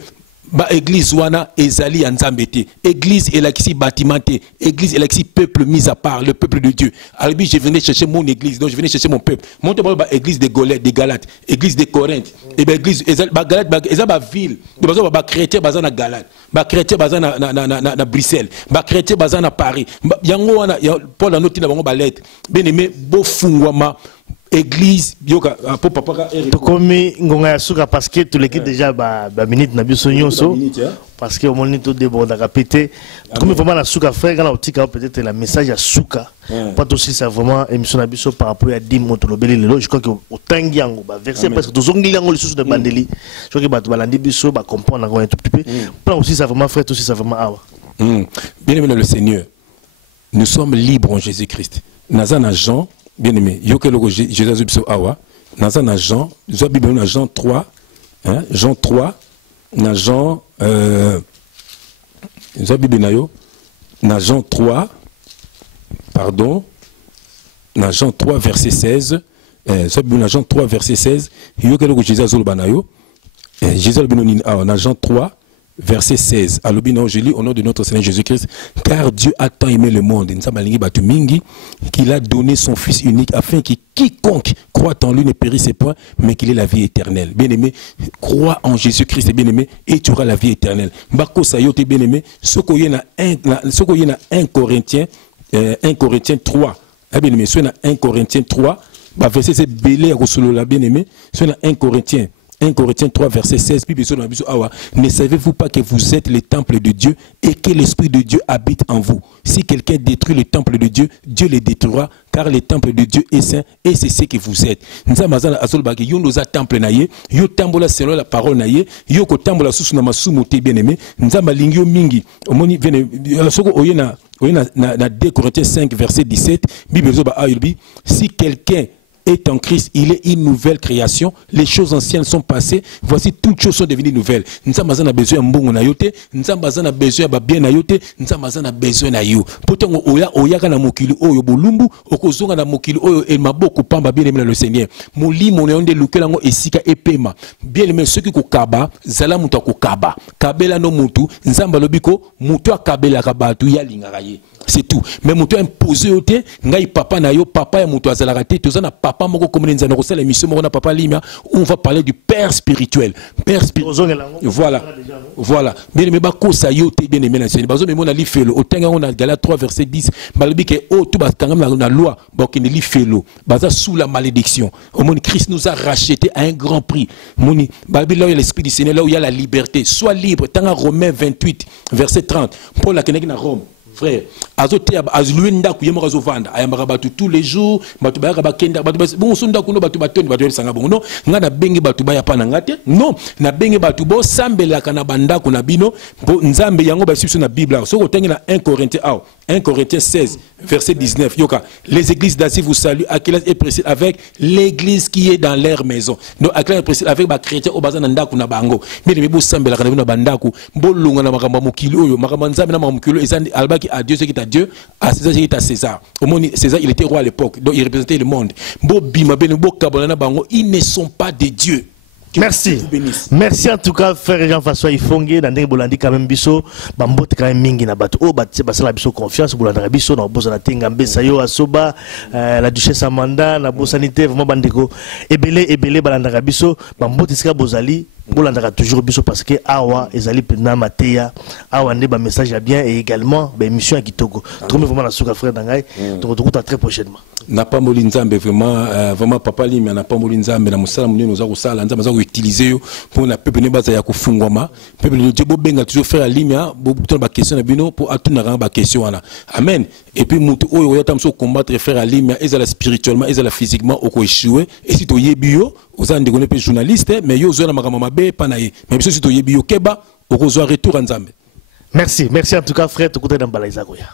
Ba église wana ezali anzambete, église elakisi bâtimenté, église elakisi peuple mis à part, le peuple de Dieu. Albi je venais chercher mon église, donc je venais chercher mon peuple. Monte ba église de Galates, église de Corinthe, et ba église ba Galate ezali ba ville, ba chrétien baza na Galate, ba chrétien baza na Bruxelles, ba chrétien baza na Paris. Yango wana Paul anotina bango ba lettre. Bien aimé bo fungwama église yoka pour papa tokomi ngonga ya suka parce que tu l'équipe déjà ba minute na biso nyonso parce que au moins tout déborde à péter comme vraiment la suka frère quand on tika peut-être la message à suka pas aussi ça vraiment émission na biso par rapport à dim tolobeli lelo je crois que au tangi yango ba verset parce que tozongi yango les sous de bandeli je crois que ba balandi biso ba comprendre encore un tout petit peu pas aussi ça vraiment frère aussi ça vraiment awa bien aimé le Seigneur, nous sommes libres en Jésus-Christ. Nazana Jean, bien aimé, yokeloko Jésus biso awa, nazana Jean, zo Bible na Jean 3, hein, Jean 3, na Jean zo Bible na yo, na Jean 3, pardon, na Jean 3 verset 16, zo Bible na Jean 3 verset 16, yokeloko Jésus azoloba na yo, Jésus bino awa na Jean 3 verset 16. Alors, je lis au nom de notre Seigneur Jésus-Christ, car Dieu a tant aimé le monde, qu'il a donné son Fils unique afin que quiconque croit en lui ne périsse point, mais qu'il ait la vie éternelle. Bien-aimé, crois en Jésus-Christ, bien-aimé, et tu auras la vie éternelle. Bako sayote, bien-aimé, ce qu'il y a 1 Corinthiens 3. Bien-aimé, ce qu'il y a 1 Corinthiens 3, verset c'est belé à Rosolola, bien-aimé, ce qu'il y a 1 Corinthiens 3, verset 16, ne savez-vous pas que vous êtes le temple de Dieu et que l'Esprit de Dieu habite en vous? Si quelqu'un détruit le temple de Dieu, Dieu le détruira, car le temple de Dieu est saint et c'est ce que vous êtes. Nous avons temple naye, yo tambola selon la parole naye, yo ko tambola susu na masumu te bien-aimé, nous avons lingio mingi, omoni vene soko oyena na 2 Corinthiens 5 verset 17, Bible zo ba ayulbi, si quelqu'un est en Christ, il est une nouvelle création. Les choses anciennes sont passées. Voici, toutes choses sont devenues nouvelles. Nous avons besoin de mbongo na yote. Nous avons besoin de bien na yote. Nous avons besoin de yo. Pourtant, oya kana mokili oyo bolumbu, okozonga na mokili oyo el maboko pamba bien aimé le Seigneur. Moli mononde lukelango esika epema. Bien aimé ceux qui ko kaba, zala mutu ko kaba. Kabela no mutu, nzamba lobiko, mutu akabela kabatu ya lingaraye. C'est tout. Mais mutu imposé yote, ngai papa na yo, papa ya mutu azala raté, tozana papa moko comme nous avons reçu l'émission moko na papa Limia où on va parler du père spirituel. Père spirituel. Voilà. Bien aimé ba ko sa yote bien aimé na Seigneur. Bazo me mona li felo. Otenga on a Galates 3 verset 10. Balobi ke o tout ba kangam na loi ba ke li felo. Baza sous la malédiction. Au monde Christ nous a racheté à un grand prix. Moni balobi là où il y a l'esprit du Seigneur, là où il y a la liberté. Sois libre. Tanga Romains 28 verset 30. Paul la keneki na Rome. Frère, azote azluwe ndaku yemo azovanda ayambaka batu tous les jours batu bayaka bakenda batu bon sonda kuno batu batoni batu sanga bon non nga na bengi batu baya pa na ngate non na bengi batu bo sambelaka na bandako na bino bo nzambe yango ba sibso na Bible soko tengi na 1 Corinthiens 16 verset 19 yoka les églises d'Asie vous saluent. Aquilas et Priscille avec l'église qui est dans leur maison. Donc Aquilas et Priscille avec ba chrétien au bazana ndaku na bango mais bo sambelaka na bino bandako bo lunga na makamba mokili oyo makamba nzambe na makilo ezandi alba à Dieu ce qui est à Dieu, à César ce qui est à César. Au moins César il était roi à l'époque, donc il représentait le monde. Ils ne sont pas des dieux. Merci. Merci en tout cas frère Jean-François Ifongé dans des bolandi quand même biso bambote quand même mingi na bato o batie basala biso confiance bolanda biso na boza na tengambe sayo asoba la duchesse Amanda na bosanité vraiment bandeko ebele balanda biso bambote sika bozali bolanda toujours biso parce que awa ezali pena mateya awa ndé ba message ya bien et également ba émission à Kitoko. Trouve vraiment la souka frère dangai. Donc on te retrouve très prochainement. N'a pas moli nzambe vraiment papa Limia n'a pas moli nzambe na musala munyo noza kusala nzambe za utiliser pour na peuple ne baza ya kufungwama peuple de Dieu benga toujours faire Limia bo ba question na bino pour atuna ba question wana amen et puis mutu oyo yata mso combattre faire Limia ezala spirituellement ezala physiquement oko échouer et si to yebio oza ndekone pe journaliste mais yo zo na makama mabe panaye mais biso si to yebio keba oko zo retour nzambe. Merci en tout cas frère, tu côté dans Balaïza Goya.